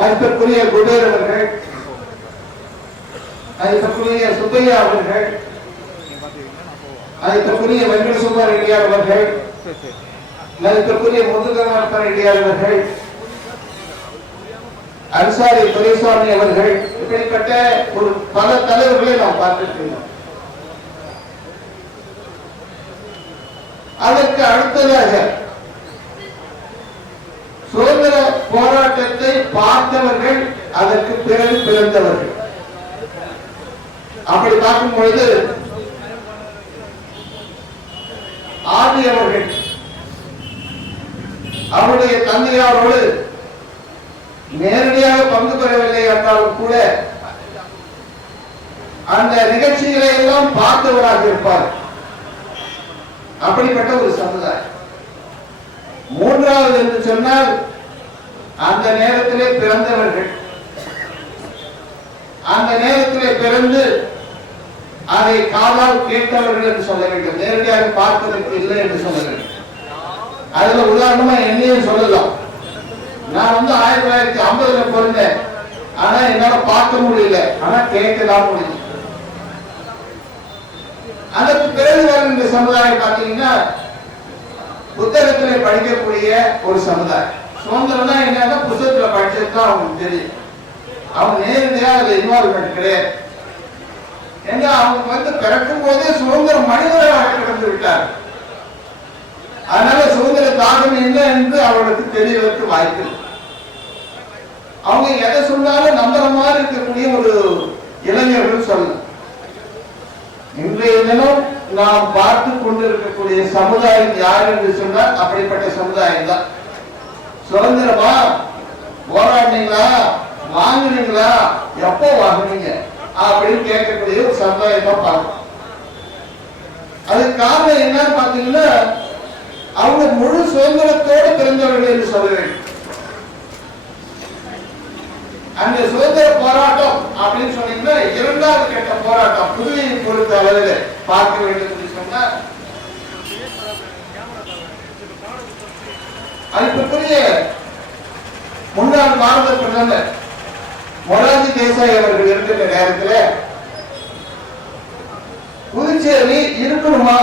மதிப்பிற்குரிய குபேர் அவர்கள், மதிப்பிற்குரிய சுப்பையா அவர்கள், மதிப்பிற்குரிய வெங்கட சுப்பரெட்டியார் அவர்கள், மதிப்பிற்குரிய முத்துகமார் ரெட்டியார் அவர்கள், அன்சாரி துரைசாமி அவர்கள், இப்படிப்பட்ட ஒரு பல தலைவர்களை நாம் பார்த்திருக்கிறோம். அதற்கு அடுத்ததாக சுதந்திர போராட்டத்தை பார்த்தவர்கள், அதற்கு பிறகு பிறந்தவர்கள். அப்படி பார்க்கும் பொழுது ஆதி அவர்கள் அவருடைய தந்தையாரோடு நேரடியாக பங்கு பெறவில்லை என்றாலும் கூட அந்த நிகழ்ச்சிகளை எல்லாம் பார்த்தவராக இருப்பார். அப்படிப்பட்ட ஒரு சமுதாயம். மூன்றாவது என்று சொன்னால் அந்த நேரத்திலே பிறந்தவர்கள், அந்த நேரத்திலே பிறந்து அதை காதால் கேட்டவர்கள் என்று சொல்ல வேண்டும், நேரடியாக பார்ப்பதற்கு இல்லை என்று சொல்ல வேண்டும். அதுல உதாரணமா என்னையும் சொல்லலாம். நான் 1950 பிறந்தேன், ஆனா என்னால பார்க்க முடியல, ஆனா கேட்கலாம் முடியும். அதற்கு பிறகு வருகின்ற சமுதாயம் பார்த்தீங்கன்னா புத்தகத்திலே படிக்கக்கூடிய ஒரு சமுதாயம். சுதந்திரம்னா என்னன்னா புத்தகத்துல படிச்சதுதான் அவங்களுக்கு தெரியும். அவங்க நேரடியாக அதுல இன்வால்வ்மெண்ட் கிடையாது. ஏன்னா அவங்க பிறக்கும் போதே சுதந்திர மனிதராக கிடந்து விட்டார். அதனால சுதந்திர தாகம் என்ன என்று அவர்களுக்கு தெரியவதற்கு வாய்ப்பு. அவங்க எதை சொன்னாலும் நம்புற மாதிரி இருக்கக்கூடிய ஒரு இளைஞர்கள் சொல்லலாம். இன்றைய தினம் நாம் பார்த்து கொண்டிருக்கக்கூடிய சமுதாயம் யார் என்று சொன்னால் அப்படிப்பட்ட சமுதாயம் தான். சுதந்திரமா போராடினீங்களா, வாங்கினீங்களா, எப்போ வாங்கினீங்க அப்படின்னு கேட்கக்கூடிய ஒரு சமுதாயத்தை பார்க்கணும். அதுக்கு காரணம் என்னன்னு பாத்தீங்கன்னா அவங்க முழு சுதந்திரத்தோடு பிறந்தவர்கள் என்று சொல்ல வேண்டும். அந்த சுதந்திர போராட்டம் அப்படின்னு சொன்னீங்கன்னா இரண்டாவது கட்ட போராட்டம் புதுவையை பொறுத்த அளவில் பார்க்க வேண்டும் என்று சொன்னார். அதுக்குரிய முன்னாள் பாரத பிரதமர் மொரார்ஜி தேசாய் அவர்கள் இருக்கின்ற நேரத்தில் புதுச்சேரி இருக்கணுமா,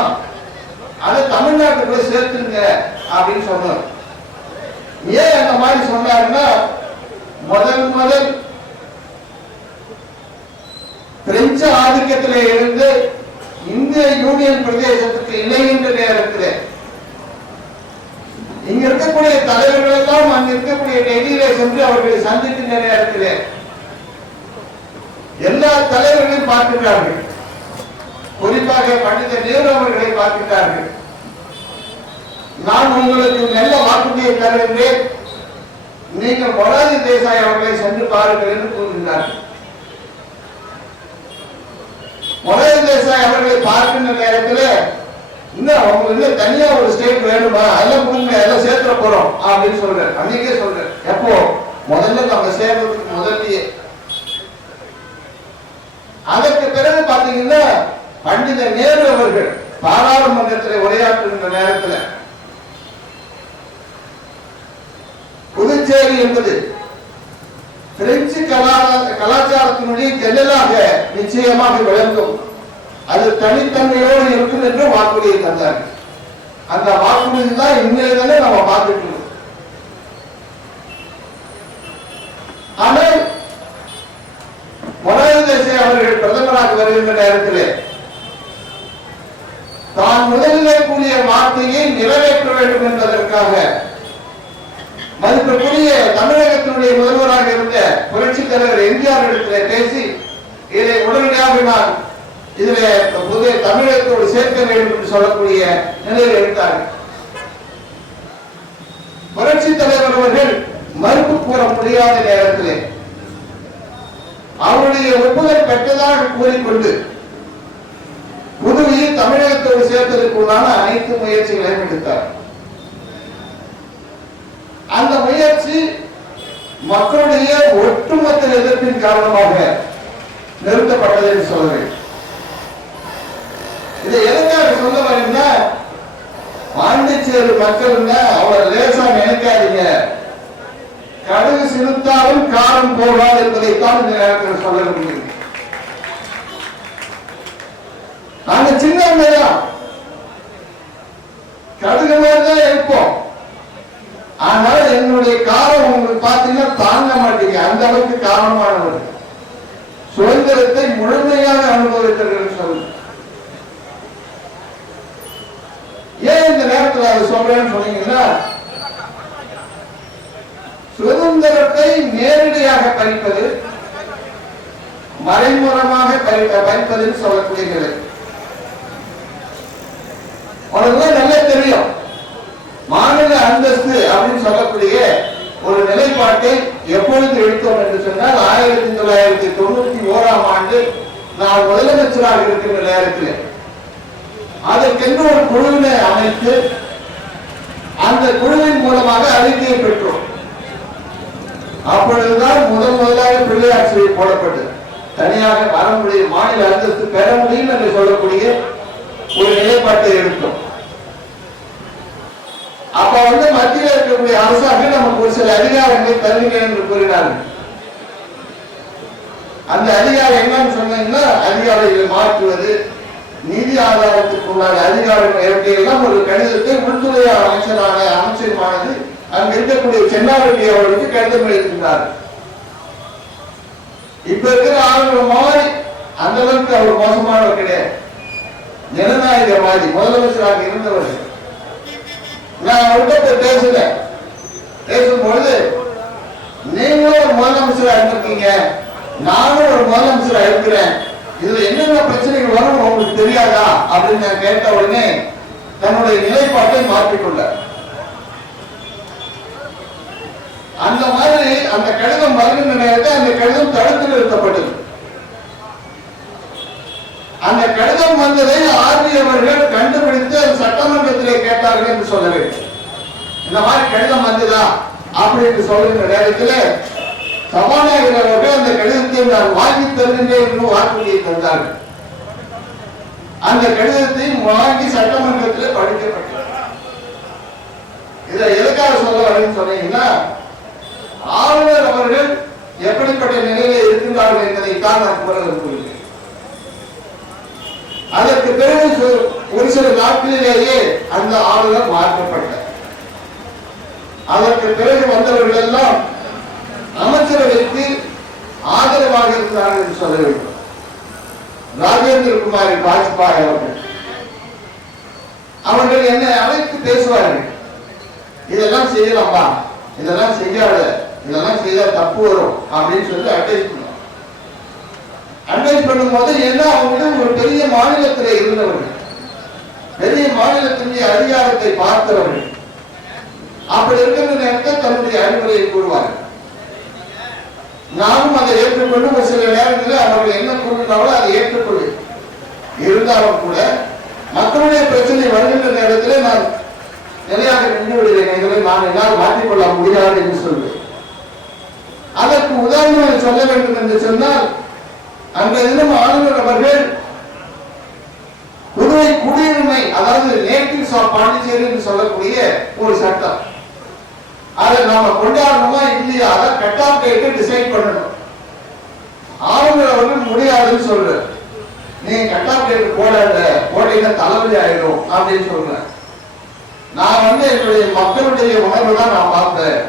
அதை தமிழ்நாட்டுக்குள்ள சேர்த்துங்க அப்படின்னு சொன்னார். ஏன் அந்த மாதிரி சொன்னாருன்னா முதல் பிரெஞ்சு ஆதிக்கத்திலே இருந்து இந்திய யூனியன் பிரதேசத்துக்கு இணைகின்ற நேரத்தில் இங்க இருக்கக்கூடிய தலைவர்கள் எல்லாம் அங்க இருக்கக்கூடிய டெல்லியிலே சென்று அவர்களை சந்திக்கின்ற நேரத்தில் எல்லா தலைவர்களையும் பார்க்கிறார்கள். குறிப்பாக பண்டித நேரு அவர்களை பார்க்கிறார்கள். நான் உங்களுக்கு நல்ல வாக்குறுதியை தருகின்றேன், நீங்கள் மொரார்ஜி தேசாய் அவர்களை சென்று பாருங்கள் என்று கூறுகிறார்கள். மொரார்ஜி தேசாய் அவர்களை பார்க்கின்ற நேரத்தில் இன்னும் அவங்களுக்கு தனியா ஒரு ஸ்டேட் வேணுமா, அதெல்லாம் கொடுங்க, எல்லாம் சேர்த்துட போறோம் அப்படின்னு சொல்றாரு. அன்னைக்கே சொல்றாரு. எப்போ முதல்ல நம்ம சேர்றதுக்கு முதல்லயே. அதற்கு பிறகு பாத்தீங்கன்னா பண்டித நேரு அவர்கள் பாராளுமன்றத்தில் உரையாற்றுகின்ற நேரத்தில் புதுச்சேரி என்பது பிரெஞ்சு கலாச்சாரத்தினுடைய ஜன்னலாக நிச்சயமாக விளங்கும், அது தனித்தன்மையோடு இருக்கும் என்று வாக்குறுதியை தந்தார்கள். அந்த வாக்குறுதி தான் இன்றைய நம்ம பார்த்துட்டு. ஆனால் மொரார்ஜி தேசாய் அவர்கள் பிரதமராக வருகின்ற நேரத்தில் தான் முதலில் கூறிய வார்த்தையை நிறைவேற்ற வேண்டும் என்பதற்காக மதிப்பிற்குரிய தமிழகத்தினுடைய முதல்வராக இருந்த புரட்சித் தலைவர் எம்ஜிஆர் இடத்திலே பேசி இதை உடனடியாக நான் இதில் புதிய தமிழகத்தோடு சேர்க்க வேண்டும் என்று சொல்லக்கூடிய நிலையில் எடுத்தார்கள். புரட்சித் தலைவர் அவர்கள் மறுப்பு கூற முடியாத நேரத்தில் அவருடைய ஒப்புதல் பெற்றதாக கூறிக்கொண்டு புதுவையை தமிழகத்தோடு சேர்த்ததற்குள்ளான அனைத்து முயற்சிகளையும் எடுத்தார். அந்த முயற்சி மக்களுடைய ஒட்டுமொத்த எதிர்ப்பின் காரணமாக நிறுத்தப்பட்டது என்று சொல்ல வேண்டும். இதை எதற்காக சொல்ல வரீங்கன்னா பாண்டிச்சேரி மக்கள் அவ்வளவு லேசா நினைக்காதீங்க. கடுகு சிறுத்தாலும் கால காணாமல் போகாது என்பதைத்தான் இந்த நேரத்தில் சொல்ல முடியும். நாங்க சின்னவங்கதான், கடுகமாக இருப்போம். ஆனால் என்னுடைய காலம் உங்களுக்கு பார்த்தீங்கன்னா தாங்க மாட்டீங்க. அந்த அளவுக்கு காரணமானவர்கள் சுதந்திரத்தை முழுமையாக அனுபவித்தவர்கள் சொல்லுங்க. ஏன் இந்த நேரத்தில் அதை சொல்றேன்னு சொன்னீங்கன்னா, சுதந்திரத்தை நேரடியாக பறிப்பது, மறைமுகமாக பறிப்பதுன்னு சொல்லக்கூடிய உனக்கு நல்லா தெரியும். மாநில அந்தஸ்து அப்படின்னு சொல்லக்கூடிய ஒரு நிலைப்பாட்டை எப்பொழுது எடுத்தோம் என்று சொன்னால் 1991ஆம் ஆண்டு நான் முதலமைச்சராக இருக்கின்ற நேரத்தில் அதற்கென்று ஒரு குழுவினை அமைத்து அந்த குழுவின் மூலமாக அறிக்கையை பெற்றோம். அப்பொழுதுதான் முதலாக பிள்ளையார் சிலை போடப்பட்டது. தனியாக வர முடியும், மாநில அந்தஸ்து பெற முடியும் என்று சொல்லக்கூடிய ஒரு நிலைப்பாட்டை எடுத்தோம். அப்ப மத்தியில் இருக்கக்கூடிய அரசாங்கம் நமக்கு ஒரு சில அதிகாரங்களை தருங்க என்று கூறினார்கள். அந்த அதிகாரம் என்னன்னு சொன்னீங்கன்னா, அதிகாரிகளை மாற்றுவது, நிதி ஆதாரத்துக்கு உண்டான அதிகாரங்கள் எல்லாம் ஒரு கடிதத்தை உள்துறை அமைச்சருமானது அங்க இருக்கக்கூடிய சென்னாரெட்டி அவர்களுக்கு கடிதம் எழுதினார். இப்ப இருக்கிற ஆளுநர் மாதிரி அந்த அளவுக்கு அவர் மோசமானவர் கிடையாது, ஜனநாயகவாதி முதலமைச்சராக இருந்தவர். நான் அவர்கிட்ட பேசும்பொழுது, நீங்களும் ஒரு முதலமைச்சராக இருந்திருக்கீங்க, நானும் ஒரு முதலமைச்சராக இருக்கிறேன், இதுல என்னென்ன பிரச்சனைகள் வரும் உங்களுக்கு தெரியாதா அப்படின்னு நான் கேட்ட உடனே தன்னுடைய நிலைப்பாட்டை மாற்றிக்கொண்டார். அந்த மாதிரி அந்த கடிதம் வருகின்ற நேரத்தில் அந்த கடிதம் தடுத்து நிறுத்தப்பட்டது. அந்த கடிதம் வந்ததை ஆர்வி அவர்கள் கண்டுபிடித்து சட்டமன்றத்திலே கேட்டார்கள் என்று சொல்ல வேண்டும். இந்த மாதிரி கடிதம் வந்ததா அப்படின்னு சொல்லுகின்ற நேரத்தில் சபாநாயகர் அவர்கள் அந்த கடிதத்தை நான் வாங்கி தருகின்றேன் என்று வாக்குறுதியை தந்தார்கள். அந்த கடிதத்தை வாங்கி சட்டமன்றத்தில் படிக்கப்பட்டது. இதை எதுக்காக சொல்ல வரேன்னு சொன்னீங்கன்னா, ஆளுநர் அவர்கள் எப்படிப்பட்ட நிலையில இருக்கின்றார்கள் என்பதைத்தான் நான் கூற விரும்புகிறேன். அதற்கு பிறகு ஒரு சில நாட்களிலேயே அந்த ஆளுநர் மாற்றப்பட்டார். அதற்கு பிறகு வந்தவர்கள் எல்லாம் அமைச்சரவைக்கு ஆதரவாக இருக்கிறார்கள் என்று சொல்ல வேண்டும். ராஜேந்திர குமார் வாஜ்பாய் அவர்கள் என்னை அழைத்து பேசுவார்கள். இதெல்லாம் செய்யலாமா, இதெல்லாம் செய்யாத, இதெல்லாம் செய்தா தப்பு வரும் அப்படின்னு சொல்லி அட்வைஸ் பண்ணும் போது, ஏன்னா அவங்களும் ஒரு பெரிய மாநிலத்தில் இருந்தவர்கள், பெரிய மாநிலத்தினுடைய அதிகாரத்தை பார்த்தவர்கள். அப்படி இருக்கின்ற நேரத்தில் தன்னுடைய அறிவுரையை கூறுவார்கள். நானும் அதை ஏற்றுக்கொண்டு ஒரு சில நேரங்களில் அவர்கள் என்ன கூறுகிறார்களோ அதை ஏற்றுக்கொண்டு இருந்தாலும் கூட மக்களுடைய பிரச்சனை வருகின்ற நேரத்தில் நான் நிலையாக நின்று விடுகிறேன், நான் என்னால் மாற்றிக்கொள்ள முடியாது என்று சொல்வேன். அதற்கு உதாரணம் சொல்ல வேண்டும் என்று சொன்னால், அன்றைய தினம் ஆளுநர் அவர்கள் புதுவை குடியுரிமை, அதாவது நேட்டிவ்ஸ் ஆஃப் பாண்டிச்சேரி என்று சொல்லக்கூடிய ஒரு சட்டம், அதை நாம கொண்டாடணுமா இல்லையா, அதை கட் ஆஃப் டேட்டை டிசைட் பண்ணணும். ஆளுநர் அவர்கள் முடியாதுன்னு சொல்றாரு. நீங்க கட் ஆஃப் டேட் போட்டீங்கன்னா தலைவலி ஆயிடும் அப்படின்னு சொல்றேன். நான் என்னுடைய மக்களுடைய உணர்வு தான் நான் பார்ப்பேன்.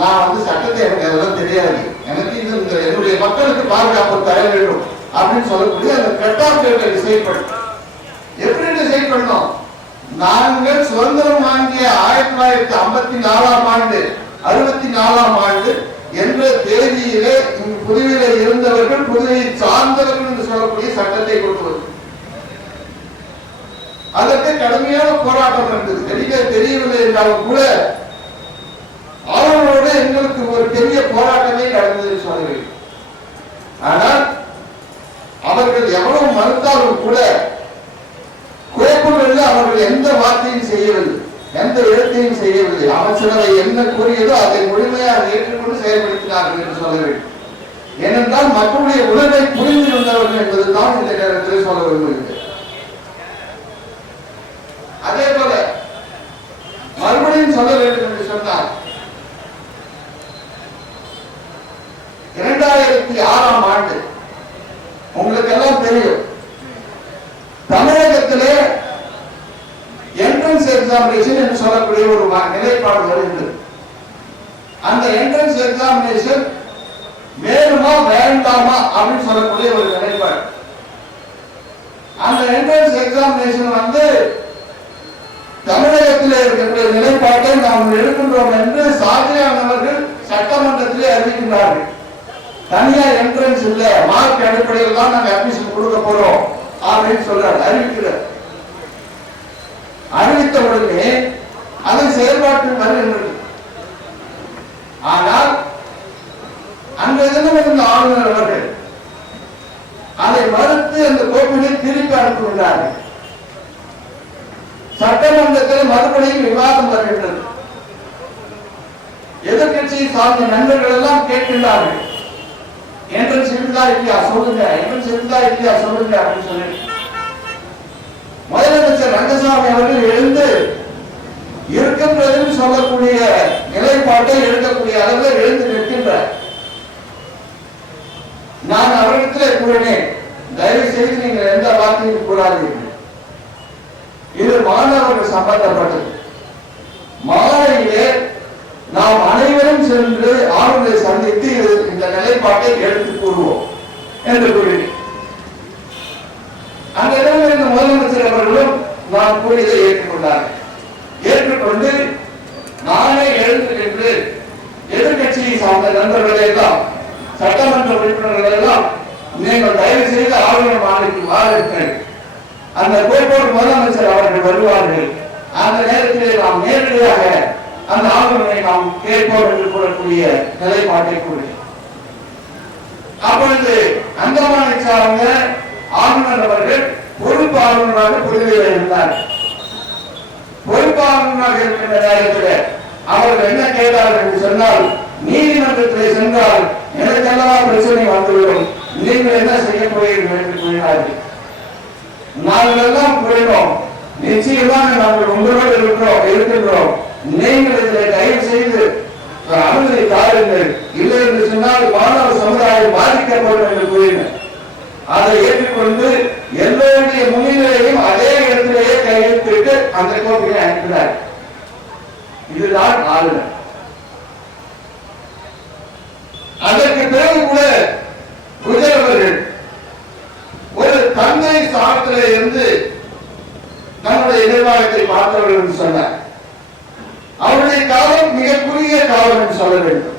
நான் சட்டத்தை எனக்கு அதெல்லாம் தெரியாது, எனக்கு இது என்னுடைய மக்களுக்கு பாதுகாப்பு தர வேண்டும் அப்படின்னு சொல்லக்கூடிய அந்த கட் ஆஃப் டேட்டை டிசைட் பண்ணணும். எப்படி டிசைட் பண்ணோம்? நாங்கள் சுதந்திரம் வாங்கிய 1954ஆம் ஆண்டு 64ஆம் ஆண்டு என்ற தேதியிலே புதுவையில இருந்தவர்கள், புதுவையை சார்ந்தவர்கள் என்று சொல்லக்கூடிய சட்டத்தை கொண்டு வரும். அதற்கு கடுமையான போராட்டம் நடந்தது. வெளியே தெரியவில்லை என்றாலும் கூட அவர்களோடு எங்களுக்கு ஒரு பெரிய போராட்டமே நடந்தது சொல்ல வேண்டும். ஆனால் அவர்கள் எவ்வளவு மறுத்தாலும் கூட கோப்புகளில் அவர்கள் எந்த வார்த்தையும் செய்யவில்லை, எந்த எழுத்தையும் செய்யவில்லை. அமைச்சரவை என்ன கூறியதோ அதை முழுமையாக ஏற்றுக்கொண்டு செயல்படுத்தினார்கள் என்று சொல்ல வேண்டும். ஏனென்றால் மக்களுடைய உணர்வை புரிந்து வந்தவர்கள் என்பதுதான் இந்த நேரத்தில் சொல்ல விரும்புகிறேன். அதே போல மறுபடியும் சொல்ல வேண்டும் என்று சொன்னார், 2000 2006ஆம் ஆண்டு உங்களுக்கு எல்லாம் தெரியும், தமிழகத்திலே என்ட்ரன்ஸ் எக்ஸாமினேஷன் என்று சொல்லக்கூடிய ஒரு நிலைப்பாடு வருகிறது. அந்த என்ட்ரன்ஸ் எக்ஸாமினேஷன் வேணுமா வேண்டாமா அப்படின்னு சொல்லக்கூடிய ஒரு நிலைப்பாடு. அந்த என்ட்ரன்ஸ் எக்ஸாமினேஷன் தமிழகத்தில் இருக்கின்ற நிலைப்பாட்டை நாம் எடுக்கின்றோம் என்று ஷாஜகான் அவர்கள் சட்டமன்றத்திலே அறிவிக்கின்றார்கள். தனியா என்ட்ரன்ஸ் இல்ல, மார்க் அடிப்படையில் தான் நாங்கள் அட்மிஷன் கொடுக்க போறோம் அப்படின்னு சொல்றாரு, அறிவிக்கிறார். அறிவித்த உடனே அது செயல்பாட்டில் வருகின்றது. ஆனால் அன்றைய தினம் இருந்த ஆளுநர் அவர்கள் அதை மறுத்து அந்த கோப்பினை திருப்பி அனுப்புகின்றார்கள். சட்டமன்றத்தில் மறுபடியும் விவாதம் வருகின்றது. எதிர்கட்சியை சார்ந்த நண்பர்கள் எல்லாம் கேட்கின்றார்கள், என்ட்ரன்ஸ் இருந்தா இல்லையா சொல்லுங்க, என்ட்ரன்ஸ் இருந்தா இல்லையா சொல்லுங்க அப்படின்னு சொல்லி முதலமைச்சர் ரங்கசாமி அவர்கள் எழுந்து இருக்கின்றதுன்னு சொல்லக்கூடிய நிலைப்பாட்டை எடுக்கக்கூடிய அளவில் எழுந்து நிற்கின்றார். நான் அவரிடத்தில் கூறினேன், தயவு செய்து நீங்கள் எந்த வார்த்தையும் கூறாதீர்கள், இது மாணவர்கள் சம்பந்தப்பட்டது. மாலையிலே நாம் அனைவரும் சென்று ஆளுநரை சந்தித்து இந்த நிலைப்பாட்டை எடுத்து கூறுவோம் என்று கூறினேன். அந்த இடங்களில் முதலமைச்சர் அவர்களும் நான் கூறியதை ஏற்றுக்கொண்டார்கள். ஏற்றுக்கொண்டு நானே எழுந்து நின்று எதிர்கட்சியை சார்ந்த நண்பர்களை எல்லாம், சட்டமன்ற உறுப்பினர்கள் எல்லாம், நீங்கள் தயவு செய்து ஆளுநர் மாலைக்கு வாருங்கள், அந்த கோப்போடு முதலமைச்சர் அவர்கள் வருவார்கள், அந்த நேரத்திலே நாம் நேரடியாக அந்த ஆளுநரை நாம் கேட்போம் என்று கூறக்கூடிய நிலைப்பாட்டை கூறி அப்பொழுது அந்தமானை சார்ந்த ஆளுநர் அவர்கள் பொறுப்பு ஆளுநராக புதுவையில் இருந்தார். பொறுப்பு ஆளுநராக இருக்கின்ற நேரத்தில் அவர்கள் என்ன கேட்டார்கள் என்று சொன்னால், நீதிமன்றத்தில் சென்றால் எனக்கெல்லாம் பிரச்சனை வந்துவிடும், நீங்கள் என்ன செய்ய போகிறீர்கள் என்று கூறினார்கள். நாங்கள் எல்லாம் கூறினோம், நிச்சயமாக நாங்கள் உங்களோடு இருக்கின்றோம், நீங்கள் இதில் தயவு செய்து அனுமதி தாருங்கள், இல்லை என்று சொன்னால் மாணவ சமுதாயம் பாதிக்கப்படும் என்று கூறினர். அதை ஏற்றுக்கொண்டு எல்லோருடைய முன்னிலையையும் அதே இடத்திலேயே கையெழுத்திட்டு அந்த கோப்பினை அனுப்பினார். இதுதான் ஆளுநர். அதற்கு பிறகு கூட குஜரவர்கள் ஒரு தந்தை சாத்திலே இருந்து நம்முடைய நிர்வாகத்தை பார்த்தவர்கள் என்று சொன்னார். அவருடைய காலம் மிக குறுகிய காலம் என்று சொல்ல வேண்டும்.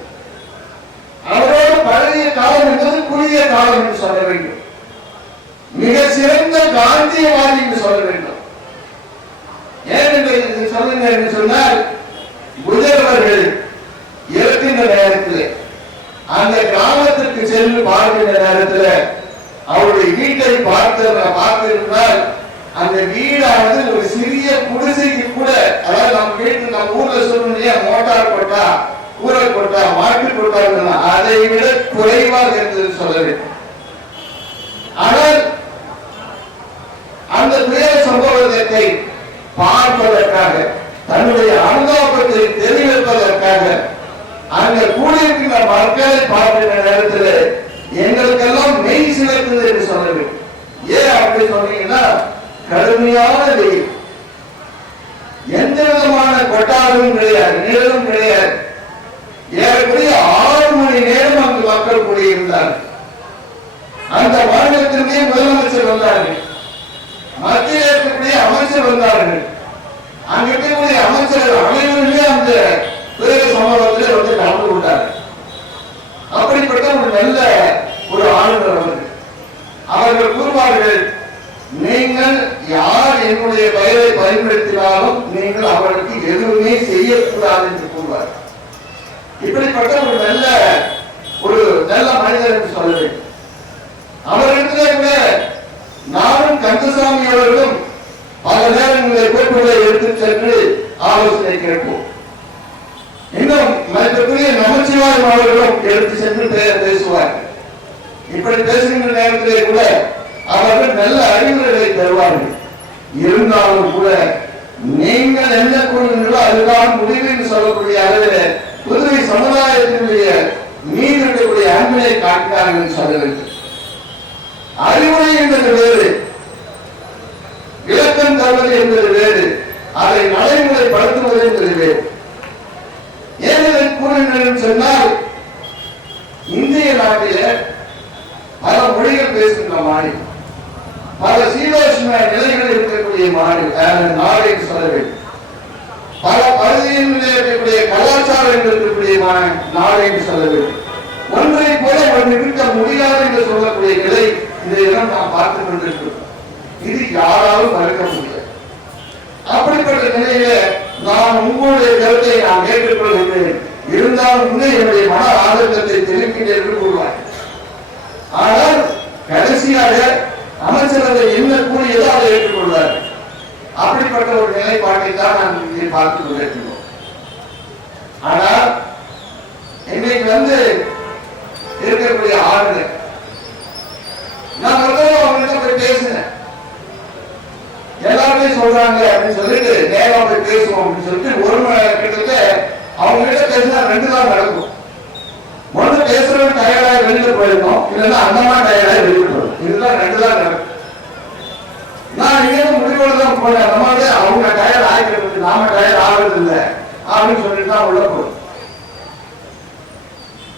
அவரோடு பழைய காலம் என்பது குறுகிய காலம் என்று சொல்ல வேண்டும். மிக சிறந்த காந்தியவாதி என்று சொல்ல வேண்டும். ஏனென்று சொல்லுங்க என்று சொன்னால், குஜரவர்கள் இறக்கின்ற நேரத்தில் அந்த கிராமத்திற்கு சென்று பார்க்கின்ற நேரத்தில் அவருடைய வீட்டை பார்த்திருந்தால் அந்த வீடானது ஒரு சிறிய குடிசைக்கு கூட, அதாவது நம்ம வீட்டு நம்ம ஊர்ல சொல்லணும் மோட்டார் கொட்டா, ஊரல் கொட்டா, மாட்டு கொட்டா, அதை விட குறைவாக இருந்தது சொல்ல வேண்டும். ஆனால் அந்த துயர சம்பவத்தை பார்ப்பதற்காக, தன்னுடைய அனுதாபத்தை தெரிவிப்பதற்காக அங்க கூடியிருக்கின்ற மக்களை பார்க்கின்ற நேரத்தில் எங்களுக்கெல்லாம் மெய் சிறந்தது என்று சொல்ல வேண்டும். ஏன் அப்படி சொன்னீங்கன்னா, கடுமையான வெயில், எந்த விதமான கொட்டாலும் கிடையாது, நிழலும் கிடையாது. ஏறக்குறைய 6 மணி நேரம் அங்கு மக்கள் கூடியிருந்தார்கள். அந்த மாநிலத்திற்கே முதலமைச்சர் வந்தார்கள், மத்தியில் இருக்கக்கூடிய அமைச்சர் வந்தார்கள், அங்க இருக்கக்கூடிய அமைச்சர்கள் அனைவருமே அந்த துயர சம்பவத்தில் கலந்து கொண்டார்கள். அப்படிப்பட்ட ஒரு நல்ல ஒரு ஆளுநர் அவர்கள் கூறுவார்கள், நீங்கள் யார் என்னுடைய பெயரை பயன்படுத்தினாலும் நீங்கள் அவர்களுக்கு எதுவுமே செய்யக்கூடாது என்று கூறுவார். இப்படிப்பட்ட ஒரு நல்ல மனிதர் என்று சொல்ல வேண்டும். அவர்களிடத்திலே கூட நானும் கந்தசாமி அவர்களும் பல நேரங்களில் கோப்புகளை எடுத்து சென்று ஆலோசனை கேட்போம். இன்னும் மற்றக்குரிய நமச்சிவாயம் அவர்களும் எடுத்து சென்று பேசுவார்கள். இப்படி பேசுகின்ற நேரத்திலே கூட அவர்கள் நல்ல அறிவுரைகளை தருவார்கள். இருந்தாலும் கூட நீங்கள் என்ன கூறுகிறீர்களோ அதுதான் முடிவு என்று சொல்லக்கூடிய அளவில் புதுவை சமுதாயத்தினுடைய மீது இருக்கக்கூடிய அன்பினை காட்டினார்கள் என்று சொல்ல வேண்டும். அறிவுரை என்பது வேறு, விளக்கம் தருவது என்பது வேறு, அதை நடைமுறைப்படுத்துவது என்பது வேறு. ஏன் இதை கூறுகிறேன் சொன்னால், இந்திய நாட்டில பல மொழிகள் பேசுகின்ற மாநிலம், பல சீதோஷ்ண நிலைகளில் இருக்கக்கூடிய நாடு என்று சொல்ல வேண்டும். பல பகுதியில் இருக்கக்கூடிய கலாச்சாரம் இருக்கக்கூடிய நாடு என்று சொல்ல வேண்டும். ஒன்றை போல ஒன்று இருக்க முடியாது என்று சொல்லக்கூடிய நிலை இந்த இடம் நாம் பார்த்துக் கொண்டிருக்கிறோம். இது யாராலும் மறுக்க முடியாது. அப்படிப்பட்ட நிலையில நான் உங்களுடைய கருத்தை நான் ஏற்றுக்கொள்கிறேன். இருந்தாலும் இன்னும் என்னுடைய மன ஆதங்கத்தை தெரிவிக்கிறேன் என்று கூறுவார். ஆனால் கடைசியாக அமைச்சரவை என்ன கூறியதோ அதை ஏற்றுக்கொள்வார். அப்படிப்பட்ட ஒரு நிலைப்பாட்டை தான் நான் இங்கே பார்த்துக் கொண்டிருக்கிறோம். ஆனால் இன்னைக்கு இருக்கக்கூடிய ஆளுநர், நான் அவங்ககிட்ட போய் பேசினேன். எல்லாருமே சொல்றாங்க அப்படின்னு சொல்லிட்டு நேரம் போய் பேசுவோம் அப்படின்னு சொல்லிட்டு ஒரு கிட்டத்தட்ட அவங்க கிட்ட பேசினா 2 நாள் நடக்கும். ஒண்ணு பேசுறவங்க டயர்டாக வெளியில போயிருந்தோம், இல்லைன்னா அந்தமா டயர்டாக வெளியில போயிடும். இதுதான் 2 நாள் நடக்கும். நான் இங்கே முடிவோடு தான் போனேன். அந்த மாதிரி அவங்க டயர்ட் ஆகிக்கிறது, நாம டயர்ட் ஆகுறது இல்லை அப்படின்னு சொல்லிட்டு தான் உள்ள போகும்.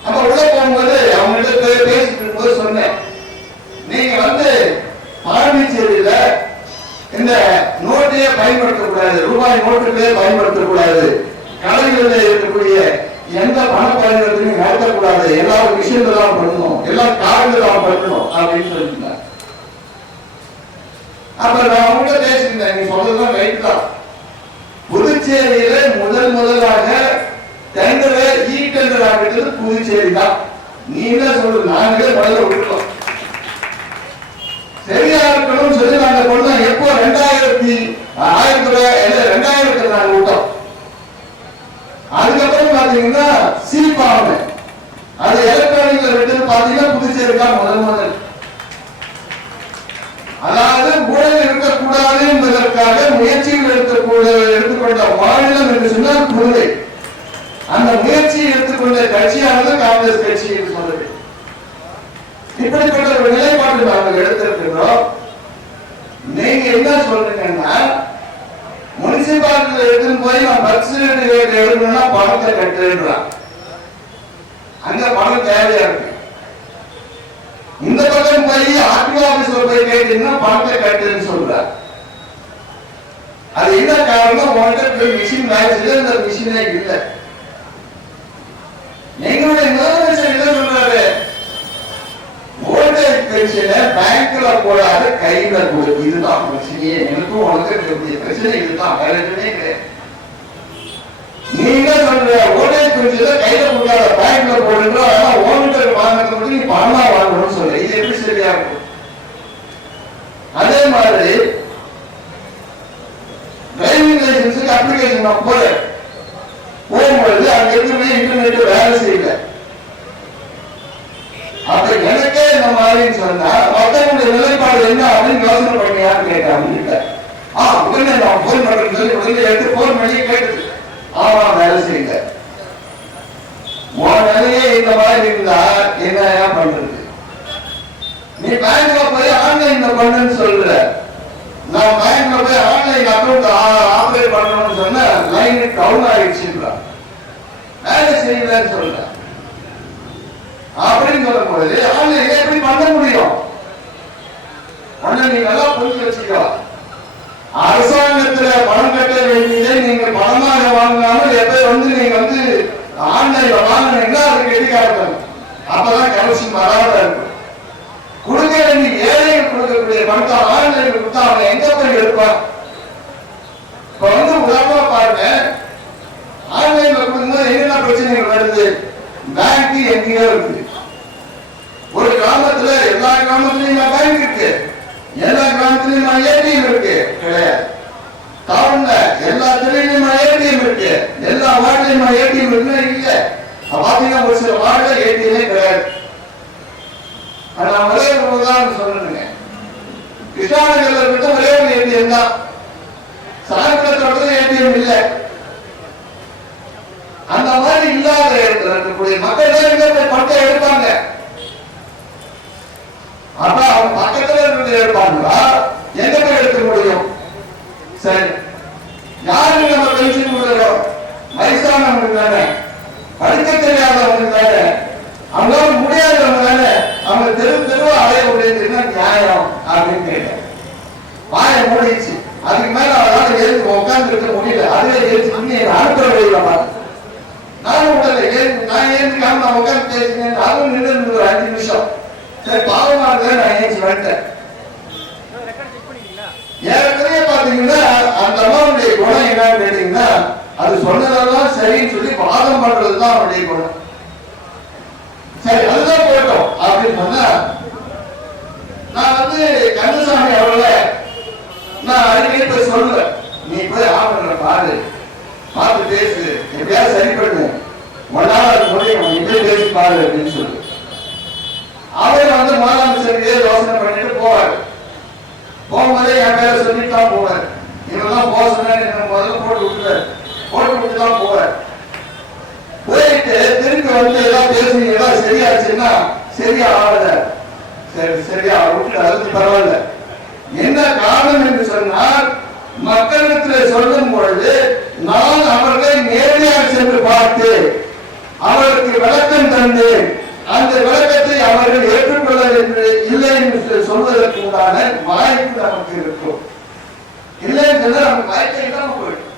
அப்ப உள்ள போகும்போது அவங்ககிட்ட பேசிட்டு இருக்கும்போது சொன்னேன், நீங்க பாண்டிச்சேரியில இந்த நோட்டையே பயன்படுத்தக்கூடாது, ரூபாய் நோட்டுகளே பயன்படுத்தக்கூடாது, கடைகளில் இருக்கக்கூடிய எந்த பண பரிவர்த்தனையும் நடத்தக்கூடாது, எல்லா விஷயங்கள் தான் பண்ணணும், எல்லா காரணங்கள் தான் பண்ணணும் அப்படின்னு சொல்லியிருந்தாங்க. அப்ப நான் அவங்ககிட்ட பேசியிருந்தேன், நீங்க சொல்றதுதான் ரைட் தான். புதுச்சேரியில முதலாக டெண்டரை டெண்டர் ஆகிட்டது புதுச்சேரி தான். நீ என்ன சொல்றது, நாங்களே முதல்ல விட்டுட்டோம். சரியா இருக்கணும் சொல்லி நாங்க கொண்டோம். எப்போ 2000 நாங்க விட்டோம். அதுக்கப்புறம் பாத்தீங்கன்னா சிரிப்பாங்க, அது எலக்ட்ரானிக்ல விட்டு பாத்தீங்கன்னா புதுச்சேரி தான் முதல். அதாவது ஊழல் இருக்கக்கூடாது என்பதற்காக முயற்சிகள் எடுத்துக்கொண்ட மாநிலம் என்று சொன்னால் புதுவை. அந்த முயற்சியை எடுத்துக்கொண்ட கட்சியானது காங்கிரஸ் கட்சி என்று சொல்றது. இப்படிப்பட்ட ஒரு நிலைப்பாடு நாங்கள் எடுத்திருக்கிறோம். நீங்க என்ன சொல்றீங்கன்னா, முனிசிபாலிட்டியில எடுத்துன்னு போய் நான் பஸ் எடுக்கணும்னா பணத்தை கட்டுறான். அங்க பணம் தேவையா இருக்கு. இந்த பக்கம் போய் ஆர்டிஓ ஆபீஸ்ல போய் கேட்டீங்கன்னா பணத்தை கட்டுன்னு சொல்றார். அது என்ன காரணம், உங்கள்கிட்ட மிஷின் வேலை செய்ய இந்த மிஷினே இல்லை. எங்களுடைய முதலமைச்சர் என்ன சொல்றாரு, ஓல்டேஜ் பென்ஷனை பேங்க்ல போடாத கையில கொடு. இதுதான் பிரச்சனையே, எனக்கும் உனக்கு இருக்கக்கூடிய பிரச்சனை இதுதான், வேற எதுவுமே கிடையாது. நீங்க சொல்ற ஓல்டேஜ் பென்ஷனை கையில போடாத பேங்க்ல போடுறோம், ஆனா ஓல்டேஜ் வாங்குறது மட்டும் நீ பணமா வாங்கணும்னு சொல்ற. இது எப்படி சரியா இருக்கும்? அதே மாதிரி டிரைவிங் லைசன்ஸுக்கு அப்ளிகேஷன் நான் போகும்பொழுது அங்க எதுவுமே இன்டர்நெட் வேலை செய்யல. அப்ப எனக்கே இந்த மாதிரி சொன்னா மத்தவங்களுடைய நிலைப்பாடு என்ன அப்படின்னு யோசனை பண்ணியான்னு கேட்டாங்க. உடனே நான் போன் பண்றேன்னு சொல்லி உடனே எடுத்து போன் பண்ணி கேட்டு, ஆமா வேலை செய்யுங்க. உன் நிலையே இந்த மாதிரி இருந்தா என்ன பண்றது? நீ பேங்க்ல போய் ஆன்லைன்ல பண்ணுன்னு சொல்ற. நான் பேங்க்ல போய் ஆன்லைன் அக்கௌண்ட் ஆபரேட் பண்ணணும்னு சொன்ன லைன் டவுன் ஆயிடுச்சுன்றா, வேலை செய்யலன்னு சொல்ற. அப்படின்னு சொல்லும் பொழுது ஆன்லைன் எப்படி பண்ண முடியும்? ஒண்ணு நீ நல்லா புரிஞ்சு வச்சுக்கோ. அரசாங்கத்துல பணம் கட்ட வேண்டியதை நீங்க பணமாக வாங்காமல் எப்ப நீங்க ஆன்லைன்ல வாங்கினீங்கன்னா அது கெட்டிக்காரங்க. அப்பதான் கலெக்ஷன் வராத இருக்கும். கொடுக்க வேண்டிய ஏழைகள் கொடுக்கக்கூடிய பணத்தை ஆன்லைன்ல கொடுத்தா அவன் எங்க போய் எடுப்பான்? இப்ப உதாரணமா பாருங்க, ஆன்லைன்ல கொடுக்கும்போது என்னென்ன பிரச்சனைகள் வருது? பேங்க் எங்கேயோ இருக்கு. ஒரு கிராமத்துல எல்லா கிராமத்திலயும் பேங்க் இருக்கு, எல்லா கிராமத்திலயும் ஏடிஎம் இருக்கு கிடையாது. டவுன்ல எல்லா துறையிலும் ஏடிஎம் இருக்கு, எல்லா வார்டுலயும் ஏடிஎம் இருக்குன்னா இல்ல. பாத்தீங்கன்னா ஒரு சில வார்டுல ஏடிஎம்மே கிடையாது. நான் ஒரே ஒரு உதாரணம் சொல்றேங்க. கிருஷ்ணாநகர்ல இருக்க ஒரே ஒரு ஏடிஎம் தான், சாயந்தரத்தோட ஏடிஎம் இல்லை. அந்த மாதிரி இல்லாத இடத்துல இருக்கக்கூடிய மக்கள் தான் பட்டை எடுப்பாங்க. அப்ப அவங்க பக்கத்துல இருந்து எடுப்பாங்களா, எங்க போய் எடுக்க முடியும்? சரி, யாருக்கு நம்ம பென்ஷன் கொடுக்கிறோம்? வயசானவங்க தானே, படிக்க தெரியாதவங்க தானே, அவங்களால முடியாதவங்க தானே, அவங்க தெருவா அலைய முடியாது. என்ன நியாயம் அப்படின்னு கேட்டேன். வாய மூடிச்சு. அதுக்கு மேல அவரால் எழுந்து உட்கார்ந்து இருக்க முடியல. அதுவே எழுந்து அனுப்புற வழியில நானும் உடல நான் ஏந்துக்காம நான் உட்கார்ந்து பேசினேன். அதுவும் நின்று ஒரு 5 நிமிஷம். சரி, பாவமா இருக்க நான் ஏஞ்சி வந்துட்டேன். ஏற்கனவே பாத்தீங்கன்னா அந்த அம்மாவுடைய குணம் என்னன்னு கேட்டீங்கன்னா, அது சொன்னதெல்லாம் சரின்னு சொல்லி வாதம் பண்றதுதான் அவனுடைய குணம். சரி, அதுதான் போட்டோம் அப்படின்னு சொன்னா, நான் கந்தசாமி அவர்களை நான் அடிக்கடி போய் சொல்லுவேன், நீ போய் ஆவணங்களை பாரு, பார்த்து பேசு, எப்படியாவது சரி பண்ணு, ஒன்னாவது முடியும், நீ போய் பேசி பாரு அப்படின்னு சொல்லு. அவர் முதலமைச்சருக்கு யோசனை பண்ணிட்டு போவார். போகும்போதே என் பேரை சொல்லிட்டு தான் போவார். இவெல்லாம் போக சொன்ன முதல்ல போட்டு விட்டு தான் போவார். போயிட்டு திருப்பி ஏதாவது பேசி ஏதாவது சரியாச்சுன்னா, சரியா ஆகல, சரி சரியா விட்டு அதுக்கு பரவாயில்ல. என்ன காரணம் என்று சொன்னால், மக்களிடத்தில் சொல்லும் பொழுது நான் அவர்களை நேரடியாக சென்று பார்த்து அவருக்கு விளக்கம் தந்து அந்த விளக்கத்தை அவர்கள் ஏற்றுக்கொள்ள இல்லை என்று சொல்வதற்கு உண்டான வாய்ப்பு நமக்கு இருக்கும். இல்லை என்று நமக்கு வாய்ப்பை இல்லாம போயிடும்.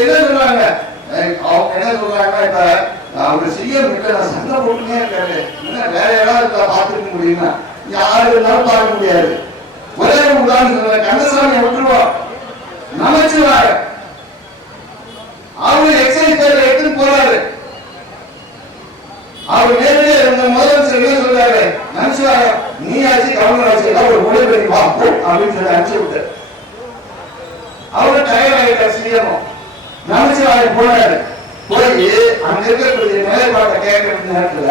என்ன சொல்றாங்க, அவங்க என்ன சொல்றாங்க, இப்ப அவங்க சிஎம் கிட்ட நான் சண்டை போட்டுனே இருக்காரு, வேற யாராவது பார்த்துக்க முடியுமா? யாரு இருந்தாலும் பார்க்க முடியாது. ஒரே உதாரணம் சொல்ற, கந்தசாமி விட்டுருவோம், நமச்சிவாய அவரு எக்ஸைஸ் பேர்ல எடுத்துட்டு போறாரு. அவர் நேரடியா இருந்த முதலமைச்சர் என்ன சொல்றாரு, நமச்சிவாய நீ ஆச்சு கவர்னர் ஆச்சு எல்லாம் ஒரு முடிவு பண்ணி பார்ப்போம் அப்படின்னு சொல்லி அனுப்பிச்சு விட்டார். அவரு டயர் ஆகிட்டார் சிஎம். நமச்சிவாய போனாரு. போய் அங்க இருக்கக்கூடிய நிலைப்பாட்டை கேட்கிற நேரத்துல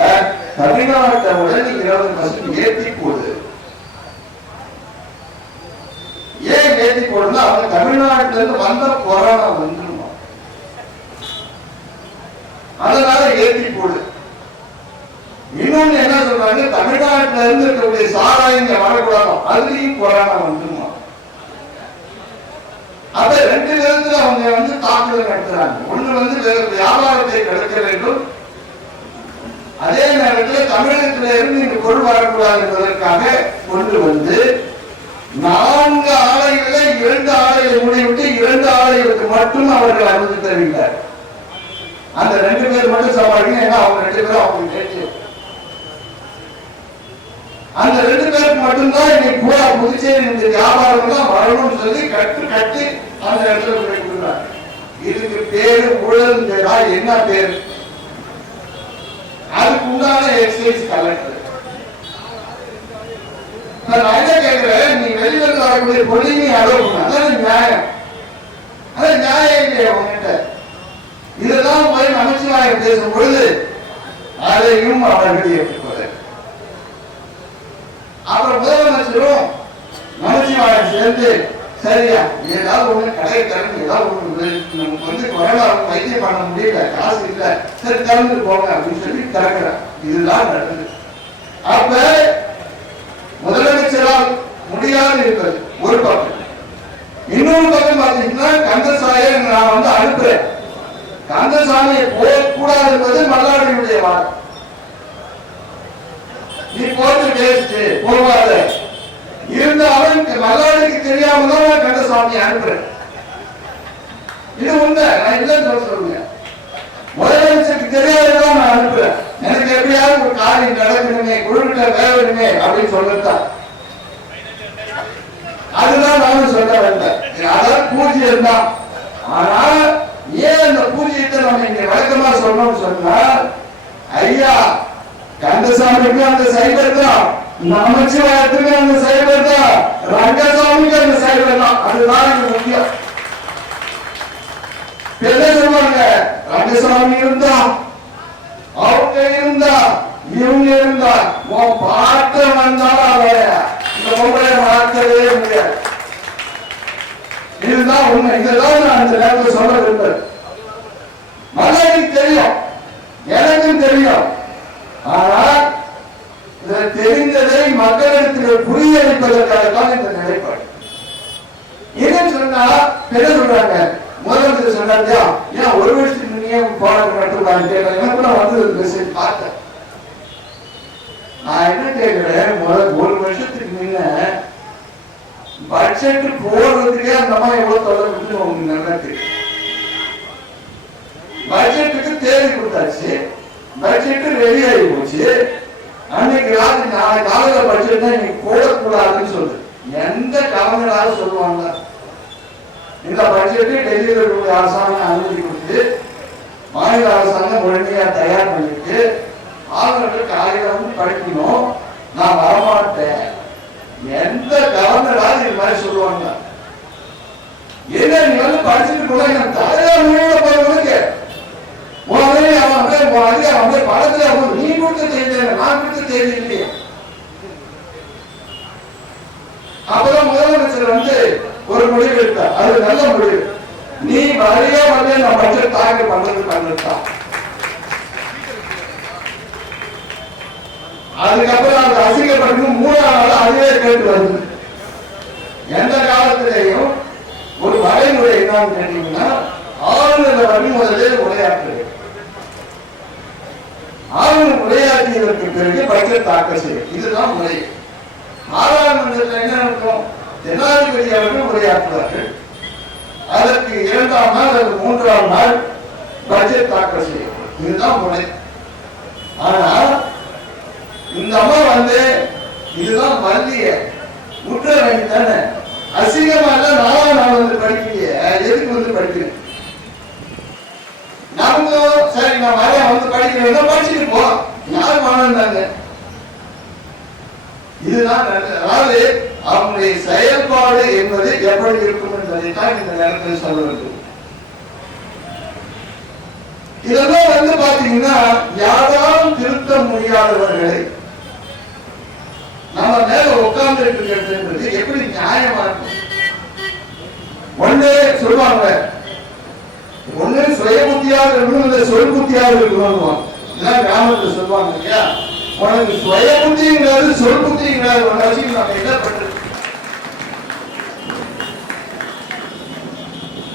தமிழ்நாட்டை உடனே 20% ஏற்றி போடுது. ஏன் ஏற்றி போடுனா, அவங்க தமிழ்நாட்டில இருந்து வந்த கொரோனா வந்துருமா, அதனால ஏற்றி போடு. இன்னொன்னு என்ன சொல்றாங்க, தமிழ்நாட்டில இருந்து இருக்கக்கூடிய சாராயங்க வரக்கூடாது, அதுலயும் கொரோனா வந்துருமா. அப்ப 2 விதத்துல அவங்க தாக்குதல் நடத்துறாங்க. ஒண்ணு வியாபாரத்தை தடுக்க வேண்டும், அதே நேரத்தில் தமிழகத்தில இருந்து இங்கு பொருள் வரக்கூடாது என்பதற்காக கொண்டு 4 ஆலைகளை 2 ஆலைகளை மூடிவிட்டு 2 ஆலைகளுக்கு மட்டும் அவர்கள் அனுமதி தருகிறார். அந்த 2 பேர் மட்டும் சமாளிக்க, ஏன்னா அவங்க 2 பேரும் அவங்க அந்த 2 பேருக்கு மட்டும்தான் இன்னைக்கு பூரா புதுச்சேரி இந்த வியாபாரம் எல்லாம் வரணும்னு சொல்லி கட்டி அந்த இடத்துல கொடுக்குறாங்க. இதுக்கு பேரு ஊழல் பேரா, என்ன பேரு? அதுக்கு உண்டான எக்ஸைஸ் கலெக்டர். நான் என்ன கேட்கிறேன், நீ வெளியில இருந்து வரக்கூடிய பொருளை நீ அளவு அதான் நியாயம். அதான் நியாயம் இல்லையா உங்ககிட்ட? இதெல்லாம் போய் நமச்சிவாயம் பேசும் பொழுது அதையும் அவர்கள் ஏற்றுக்கொள்ள. அப்புறம் முதலமைச்சரும் நமச்சிவாயம் சேர்ந்து, சரியா ஏதாவது ஒண்ணு கடை திறந்து ஏதாவது ஒண்ணு நமக்கு கொரோனா வைத்தியம் பண்ண முடியல, காசு இல்ல, சரி திறந்து போங்க அப்படின்னு சொல்லி திறக்கிறார். இதுதான் நடந்தது. அப்ப முதலமைச்சரால் முடியாது இருப்பது ஒரு பக்கம். இன்னொரு பக்கம் பாத்தீங்கன்னா, கந்தசாமியை நான் அனுப்புறேன். கந்தசாமியை போகக்கூடாது என்பது மல்லாடியுடைய வாதம். நீ போட்டு பேசிட்டு போவாத இருந்தாலும் மல்லாடிக்கு தெரியாம தான் கந்தசாமி அனுப்புறேன். இது உண்மை, நான் இல்லைன்னு சொல்லுங்க. முதலமைச்சருக்கு தெரியாதுதான் நான் அனுப்புறேன். எனக்கு எப்படியாவது ஒரு காரியம் நடக்கணுமே, குழுக்கிட்ட வேணுமே அப்படின்னு சொல்லத்தான். அதுதான் நானும் சொல்ல வந்தேன். அதாவது பூஜ்யம் தான். ஆனா ஏன் அந்த பூஜ்யத்தை நம்ம இங்க வழக்கமா சொல்லணும்னு சொன்னா, ஐயா கந்தசாமிக்கு அந்த சைபர் தான், நமச்சிவாயத்துக்கு அந்த சைபர் தான், ரங்கசாமிக்கு அந்த சைபர் தான். அதுதான் இங்க முக்கியம். என்ன சொல்லுவாங்க, ரங்கசாமி இருந்தா, அவங்க இருந்தா, இவங்க இருந்தா, பாட்ட வந்தாலும் அவ இந்த பொம்பளை மாற்றவே முடியாது. இதுதான் உண்மை. இதுதான் நான் அந்த நேரத்தில் சொல்ல விரும்புறேன். மலைக்கு தெரியும் எனக்கும் தெரியும். ஆனால் தெரிந்ததை மக்களிடத்தில் புரிய வைப்பதற்காகத்தான் இந்த நிலைப்பாடு. ஏன்னு சொன்னா என்ன சொல்றாங்க, முதலமைச்சர் சொன்னாங்க, ஏன் ஒரு வருஷத்துக்கு முன்னே போராட்டம் நடத்துவாங்க கேட்க, எனக்கு நான் வந்து மெசேஜ் பார்த்தேன். நான் என்ன கேட்கிறேன், ஒரு வருஷத்துக்கு முன்ன பட்ஜெட் போடுறதுக்கே அந்த மாதிரி எவ்வளவு தொடர்பு உங்களுக்கு நல்லா தெரியும். பட்ஜெட்டுக்கு தேதி கொடுத்தாச்சு, பட்ஜெட் ரெடி ஆகி போச்சு. அன்னைக்கு ராத்திரி நாளை காலையில பட்ஜெட் தான் இன்னைக்கு போடக்கூடாதுன்னு சொல்லுது. எந்த கவர்னராக சொல்லுவாங்க, இந்த பட்ஜெட்டை டெல்லியில் இருக்கக்கூடிய அரசாங்கம் அனுமதி கொடுத்து மாநில அரசாங்கம் உடனடியா தயார் பண்ணிட்டு ஆளுநர்கள் காலையில வந்து படிக்கணும், நான் வரமாட்டேன். எந்த கவர்னராக இது மாதிரி சொல்லுவாங்க? என்ன நீ வந்து படிச்சுட்டு கூட எனக்கு தலைவர் போறவங்களுக்கு அவன் படத்துல நீ கொடுத்த செய்தி நான் கொடுத்த செய்தி இல்லையே. அப்பதான் முதலமைச்சர் வந்து ஒரு முடிவு எடுத்தார், அது நல்ல முடிவு. நீ வரையா வந்து நான் பட்ஜெட் தாக்கல் பண்றது பண்ணிருக்கான். அதுக்கப்புறம் அந்த அசிங்கப்பட்டு 3ஆம் நாள் அதுவே கேட்டு வருது. எந்த காலத்திலேயும் ஒரு வரைமுறை என்னன்னு கேட்டீங்கன்னா, ஆளுநர் வழி முதலே உரையாற்று, ஆளுநர் உரையாற்றியதற்கு பிறகு பட்ஜெட் தாக்கல் செய்யும். இதுதான் முறை. நாடாளுமன்றத்தில் என்ன இருக்கும், ஜனாதிபதி அவர்கள் உரையாற்றுவார்கள். அதற்கு 2ஆம் நாள் அல்லது 3ஆம் நாள் பட்ஜெட் தாக்கல் செய்யும். இதுதான் முறை. ஆனால் இந்த அம்மா வந்து இதுதான் மல்லிய முற்ற வேண்டி தானே, அசிங்கமா இல்ல. 4ஆம் நாள் வந்து படிக்கலையே, எதுக்கு வந்து படிக்கிறேன்? நாமளும் சரி நான் வரைய வந்து படிக்கிறேன், படிச்சுட்டு போ, யார் மாணவன். இதுதான் அதாவது அவங்களுடைய செயல்பாடு என்பது எப்படி இருக்கும் என்பதைத்தான் இந்த நேரத்தில் சொல்ல வேண்டும். இதெல்லாம் வந்து பாத்தீங்கன்னா யாராலும் திருத்த முடியாதவர்களை நம்ம மேல உட்கார்ந்து இருக்கிறது எப்படி நியாயமா இருக்கும்? ஒண்ணு சொல்லுவாங்க, ஒண்ணு சுய புத்தியாக இருக்கணும், இல்ல சொல் புத்தியாக இருக்கணும். இதெல்லாம் கிராமத்தில் சொல்லுவாங்க இல்லையா, உனக்கு சுய புத்திங்கிறது சொல் புத்திங்கிறது நம்ம என்ன பண்றது?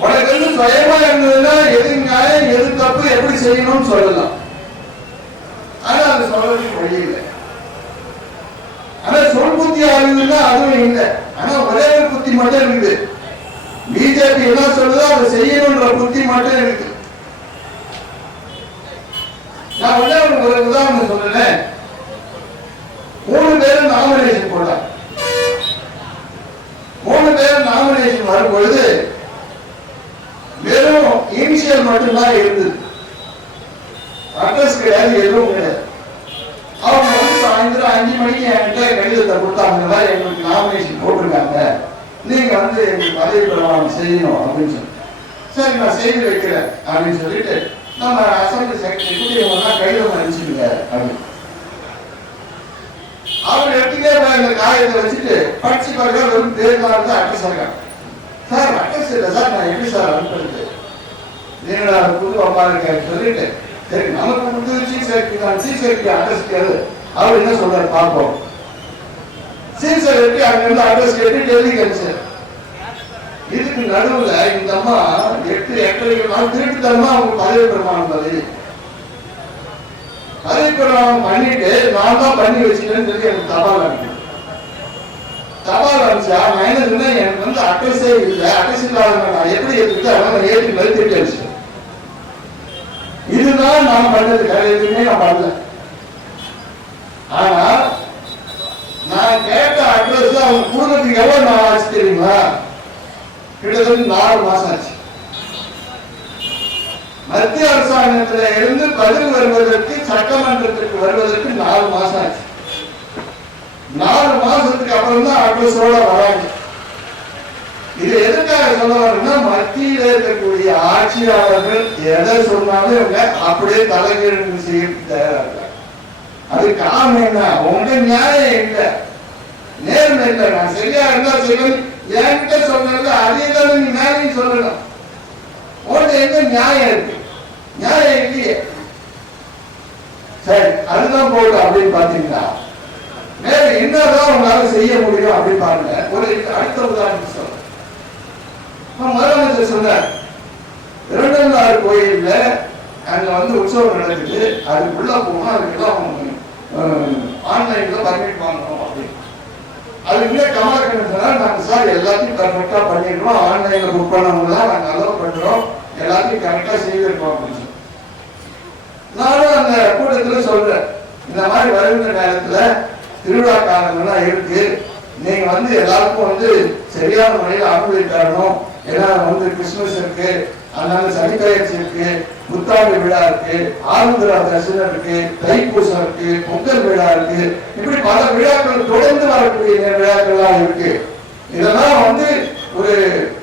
உனக்கு வந்து சுயமா இருந்ததுன்னா எது நியாயம் எது தப்பு எப்படி செய்யணும்னு சொல்லலாம். ஆனா அது சொல்றதுக்கு வழி இல்லை. ஆனா சொல் புத்தி ஆகுதுன்னா அதுவும் இல்லை. ஆனா ஒரே ஒரு புத்தி மட்டும் இருக்குது. பிஜேபி என்ன சொல்லுதோ அதை செய்யணும்ன்ற புத்தி மட்டும் இருக்குது. நான் ஒரு உதாரணம் சொல்றேன். 3 பேரும் நாமினேஷன் போட்டாங்க. 3 பேரும் நாமினேஷன் வரும்பொழுது வெறும் இனிஷியல் மட்டும்தான் இருந்தது, அட்ரஸ் கிடையாது, எதுவும் கிடையாது. அவங்க வந்து சாயந்தரம் 5 மணிக்கு என்கிட்ட கடிதத்தை கொடுத்தாங்க, இந்த மாதிரி எங்களுக்கு நாமினேஷன் போட்டிருக்காங்க, நீங்க வந்து எங்களுக்கு பதவி பிரமாணம் செய்யணும் அப்படின்னு சொல்லி. சரி நான் செய்து வைக்கிறேன் அப்படின்னு சொல்லிட்டு நம்ம அசம்பிளி செக்ரட்டரி கடிதம் அனுப்பிச்சுடுங்க அப்படின்னு அவங்க எடுத்துட்டே இந்த காயத்தை வச்சுட்டு படிச்சு பாருங்க. வெறும் பேர் தான் அட்ரஸ் இருக்காங்க. சார் அட்ரஸ் இல்லை சார், நான் எப்படி சார் அனுப்புறது? நீங்களா புது அம்மா இருக்காரு சொல்லிட்டு சரி நமக்கு புது சீஃப் செக்ரட்டரி அட்ரஸ் கேளு, அவர் என்ன சொல்றாரு பார்ப்போம். சீஃப் செக்ரட்டரி அங்கிருந்து அட்ரஸ் கேட்டு டெல்லிக்கு அனுப்பிச்சார். இதுக்கு நடுவுல இந்த அம்மா 8-8:30 நாள் திருட்டுத்தனமா அவங்க பதவி பிரமாணம் பதவி பிரமாணம் பண்ணிட்டு நான் தான் பண்ணி வச்சுட்டேன்னு சொல்லி எனக்கு தபால் அனுப்பிச்சு. தபால் அனுப்பிச்சா நான் என்ன சொன்னேன், எனக்கு வந்து அட்ரஸே இல்லை, அட்ரஸ் இல்லாத நான் எப்படி எடுத்துட்டு அதனால ஏற்றி மேலே திருட்டு அடிச்சேன். இதுதான் நான் பண்ணது, வேற எதுவுமே நான் பண்ணல. ஆனா நான் கேட்ட அட்ரஸ் அவங்க கொடுக்கறதுக்கு எவ்வளவு நாள் ஆச்சு தெரியுங்களா? கிட்டத்தட்ட 4 மாசம் ஆச்சு. மத்திய அரசாங்கத்தில இருந்து பதில் வருவதற்கு, சட்டமன்றத்திற்கு வருவதற்கு 4 மாசம் ஆச்சு. 4 மாசத்துக்கு அப்புறம் தான் அட்ரஸோட வராங்க. இது எதுக்காக சொல்ல வரணும்னா, மத்தியில் இருக்கக்கூடிய ஆட்சியாளர்கள் எதை சொன்னாலும் இவங்க அப்படியே தலைகீழ் செய்ய தயாராக. அது காரணம் என்ன? உங்க நியாயம் இல்லை, நேர்மை இல்லை. நான் சரியா இருந்தா செய்யணும், என்கிட்ட சொல்றது அதே தான் நீ நியாயம் சொல்லணும். உன்கிட்ட எங்க நியாயம் இருக்கு? நியாயம் இல்லையே. சரி, அதுதான் போட்டு அப்படின்னு பாத்தீங்கன்னா வேற என்னதான் உங்களால செய்ய முடியும் அப்படின்னு பாருங்க. ஒரு அடுத்த உதாரணம் சொல்றேன். முதலமைச்சர் சொன்னார், இரண்டந்தாறு கோயில்ல அங்க உற்சவம் நடக்குது, அதுக்குள்ள போனா அதுக்கெல்லாம் ஆன்லைன்ல பர்மிட் வாங்கணும் அப்படின்னு. அதுக்குள்ளே கமலக்கண்ணன் சொன்னார், நாங்க சார் எல்லாத்தையும் கரெக்டா பண்ணிடுறோம், ஆன்லைன்ல புக் பண்ணவங்கலாம் நாங்க அலோவ் பண்றோம், எல்லாத்தையும் கரெக்டா செய்திருக்கோம் அப்படின்னு சொல்லி. நானும் அந்த கூட்டத்துல சொல்றேன், இந்த மாதிரி வருகின்ற நேரத்துல திருவிழா காலங்கள்லாம் இருக்கு, நீங்க எல்லாருக்கும் சரியான முறையில் அனுமதி தரணும். ஏன்னா கிறிஸ்துமஸ் இருக்கு, அதனால சனிப்பெயர்ச்சி இருக்கு, புத்தாண்டு விழா இருக்கு, ஆருத்ரா தரிசனம் இருக்கு, தைப்பூசம் இருக்கு, பொங்கல் விழா இருக்கு, இப்படி பல விழாக்கள் தொடர்ந்து வரக்கூடிய விழாக்கள்லாம் இருக்கு. இதெல்லாம் ஒரு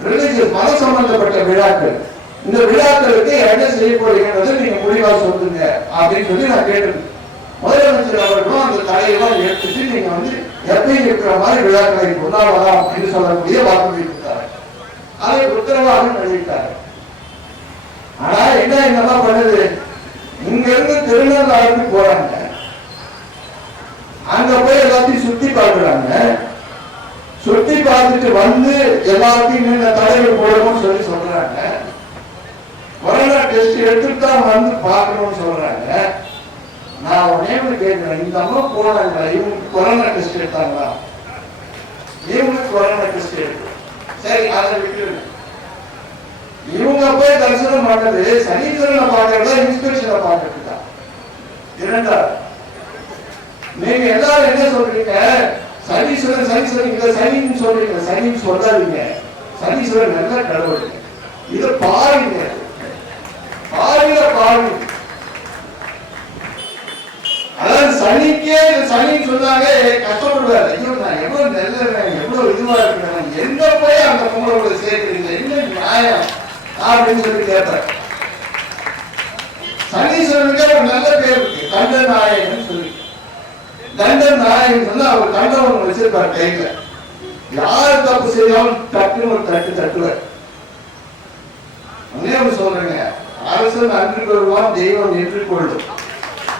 ரிலிஜியஸ் மத சம்பந்தப்பட்ட விழாக்கள். இந்த விழாக்களுக்கு என்ன செய்ய போறீங்கன்றது நீங்க முடிவா சொல்லுங்க அப்படின்னு சொல்லி நான் கேட்டிருக்கேன். முதலமைச்சர் அவர்களும் அந்த தலையெல்லாம் எடுத்துட்டு நீங்க எப்பயும் இருக்கிற மாதிரி விழாக்களை கொண்டாடலாம் அப்படின்னு சொல்லக்கூடிய வாக்குறுதி கொடுத்தாரு. அதை உத்தரவாக வெளியிட்டாரு. ஆனா என்னதான் பண்ணுது, இங்க இருந்து திருநெல்வேலிக்கு போறாங்க, அங்க போய் எல்லாத்தையும் சுத்தி பார்க்கிறாங்க, சுத்தி பார்த்துட்டு எல்லாத்தையும் நீங்க தலைவர் போடணும்னு சொல்லி சொல்றாங்க. கொரோனா டெஸ்ட் எடுத்துட்டு தான் பார்க்கணும்னு சொல்றாங்க. நான் உடனே கேட்கிறேன், இந்த அம்மா போனாங்க, இவங்களுக்கு கொரோனா டெஸ்ட் எடுத்தாங்களா? இவங்களுக்கு கொரோனா டெஸ்ட் எடுத்து சரி, அதை விட்டு இவங்க போய் தரிசனம் பண்ணது சனீஸ்வரனை பார்க்கறதா இன்ஸ்பெக்ஷனை பார்க்கறதுதான். இரண்டாவது, நீங்க எல்லாரும் என்ன சொல்றீங்க, சனீஸ்வரன் சனீஸ்வரன் இங்க சனின்னு சொல்றீங்க. சனின்னு சொல்லாதீங்க, சனீஸ்வரன் நல்ல கடவுள். இதை பாருங்க, பாருங்க. அதாவது சனிக்கே சனின்னு சொன்னாலே கஷ்டப்படுவாரு. ஐயோ, நான் எவ்வளவு நல்லவன், எவ்வளவு இதுவா இருக்கிறேன், எங்க போய் அந்த கும்பலோட சேர்க்கிறீங்க, என்ன நியாயம் அப்படின்னு சொல்லி கேட்பார். சனீஸ்வரனுக்கே ஒரு நல்ல பேர் இருக்கு, தண்ட நாயகன் சொல்லி. தண்ட நாயகன் சொன்னா அவர் தண்டவன் வச்சிருப்பார் கையில. யாரு தப்பு செய்யாலும் டக்குன்னு ஒரு தட்டுவார். சொல்றேங்க, அரசன் அன்று கொள்வான், தெய்வம் நின்று கொள்ளும்.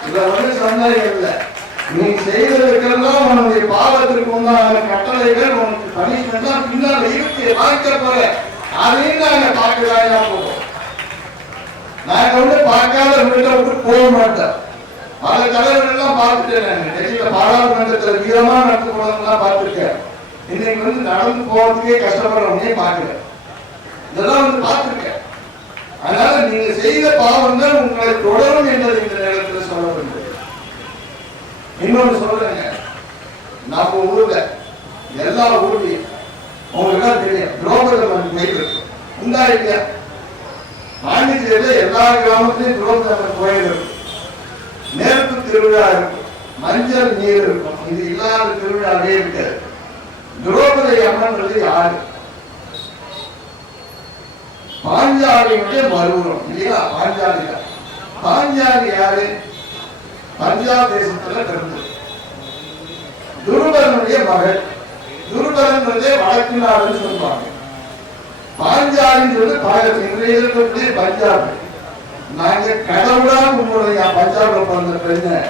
இத சந்தேகம் இல்லை. நீ செய்ததற்கெல்லாம் உன்னுடைய பாவத்திற்கு உண்டான கட்டளைகள், உனக்கு பனிஷ்மெண்ட் தான் பின்னால் இருக்கு, பார்க்க போற. அதையும் நாங்க பார்க்கலாயா போவோம். நாங்க பார்க்காத வீட்டை விட்டு போக மாட்டோம். பல தலைவர்கள் எல்லாம் பார்த்துட்டேன். நான் டெல்லியில பாராளுமன்றத்தில் வீரமா நடந்து போனதெல்லாம் பார்த்திருக்கேன். இன்னைக்கு நடந்து போறதுக்கே கஷ்டப்படுறவனே பார்க்கிறேன். இதெல்லாம் பார்த்திருக்கேன். அதனால நீங்க செய்த பாவங்கள் உங்களை தொடரும் என்பது இந்த நேரத்தில் சொல்லப்படுகிறது. இன்னொன்று சொல்றேங்க, நம்ம ஊர்ல எல்லா ஊர்லயும் உங்களுக்கு தெரியும், துரோபதமன் கோயில் இருக்கு. உண்டாயிருக்க பாண்டிச்சேரியில எல்லா கிராமத்திலையும் துரோபதமன் கோயில் இருக்கு. நெருப்பு திருவிழா இருக்கும், மஞ்சள் நீர் இருக்கும். இது இல்லாத திருவிழாவே இருக்காது. திரௌபதி அம்மன்றது யாரு? பாஞ்சாலியுடைய மறுபுறம் இல்லையா? பாஞ்சாலி யாரு? பஞ்சாப் தேசத்துல பிறந்தது. துருபதனுடைய மகள். துருபதன்றதே வடக்கு நாடுன்னு சொல்லுவாங்க. பாஞ்சாலின்னு சொல்லி இன்றைய இருக்கக்கூடிய பஞ்சாப். நாங்க கடவுளா கும்பிடுறோம் பஞ்சாப்ல பிறந்த பெண்ண.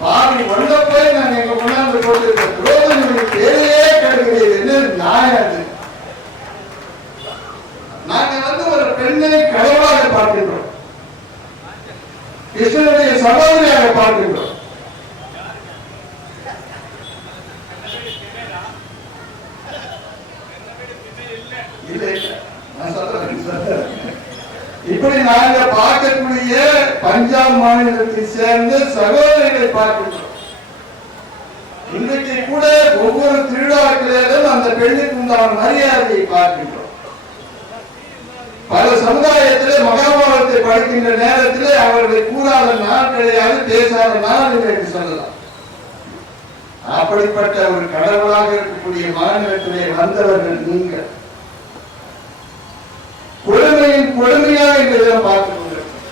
பாவி ஒன்ன போய் நாங்க எங்க கொண்டாந்து போட்டு துரோபதனுடைய பேரையே கிடைக்கிறது. என்ன நியாயம் அது? நாங்க ஒரு பெண்ணை கடவுளாக பார்க்கின்றோம், கிருஷ்ணனுடைய சகோதரியாக பார்க்கின்றோம். இப்படி நாங்க பார்க்கக்கூடிய பஞ்சாப் மாநிலத்தை சேர்ந்த சகோதரிகளை பார்க்கின்றோம். இன்றைக்கு கூட ஒவ்வொரு திருவிழாக்களிலும் அந்த பெண்ணுக்கு உண்டான மரியாதையை பார்க்கின்றோம். பல சமுதாயத்திலே மகாபாரதத்தை படிக்கின்ற நேரத்திலே அவர்களை கூறாத நாள் கிடையாது, பேசாத நாள் என்று சொல்லலாம். அப்படிப்பட்ட ஒரு கடவுளாக இருக்கக்கூடிய மாநிலத்திலே வந்தவர்கள் நீங்கள். கொடுமையின் கொடுமையாக இந்த பார்த்துக் கொண்டிருக்கிறோம்.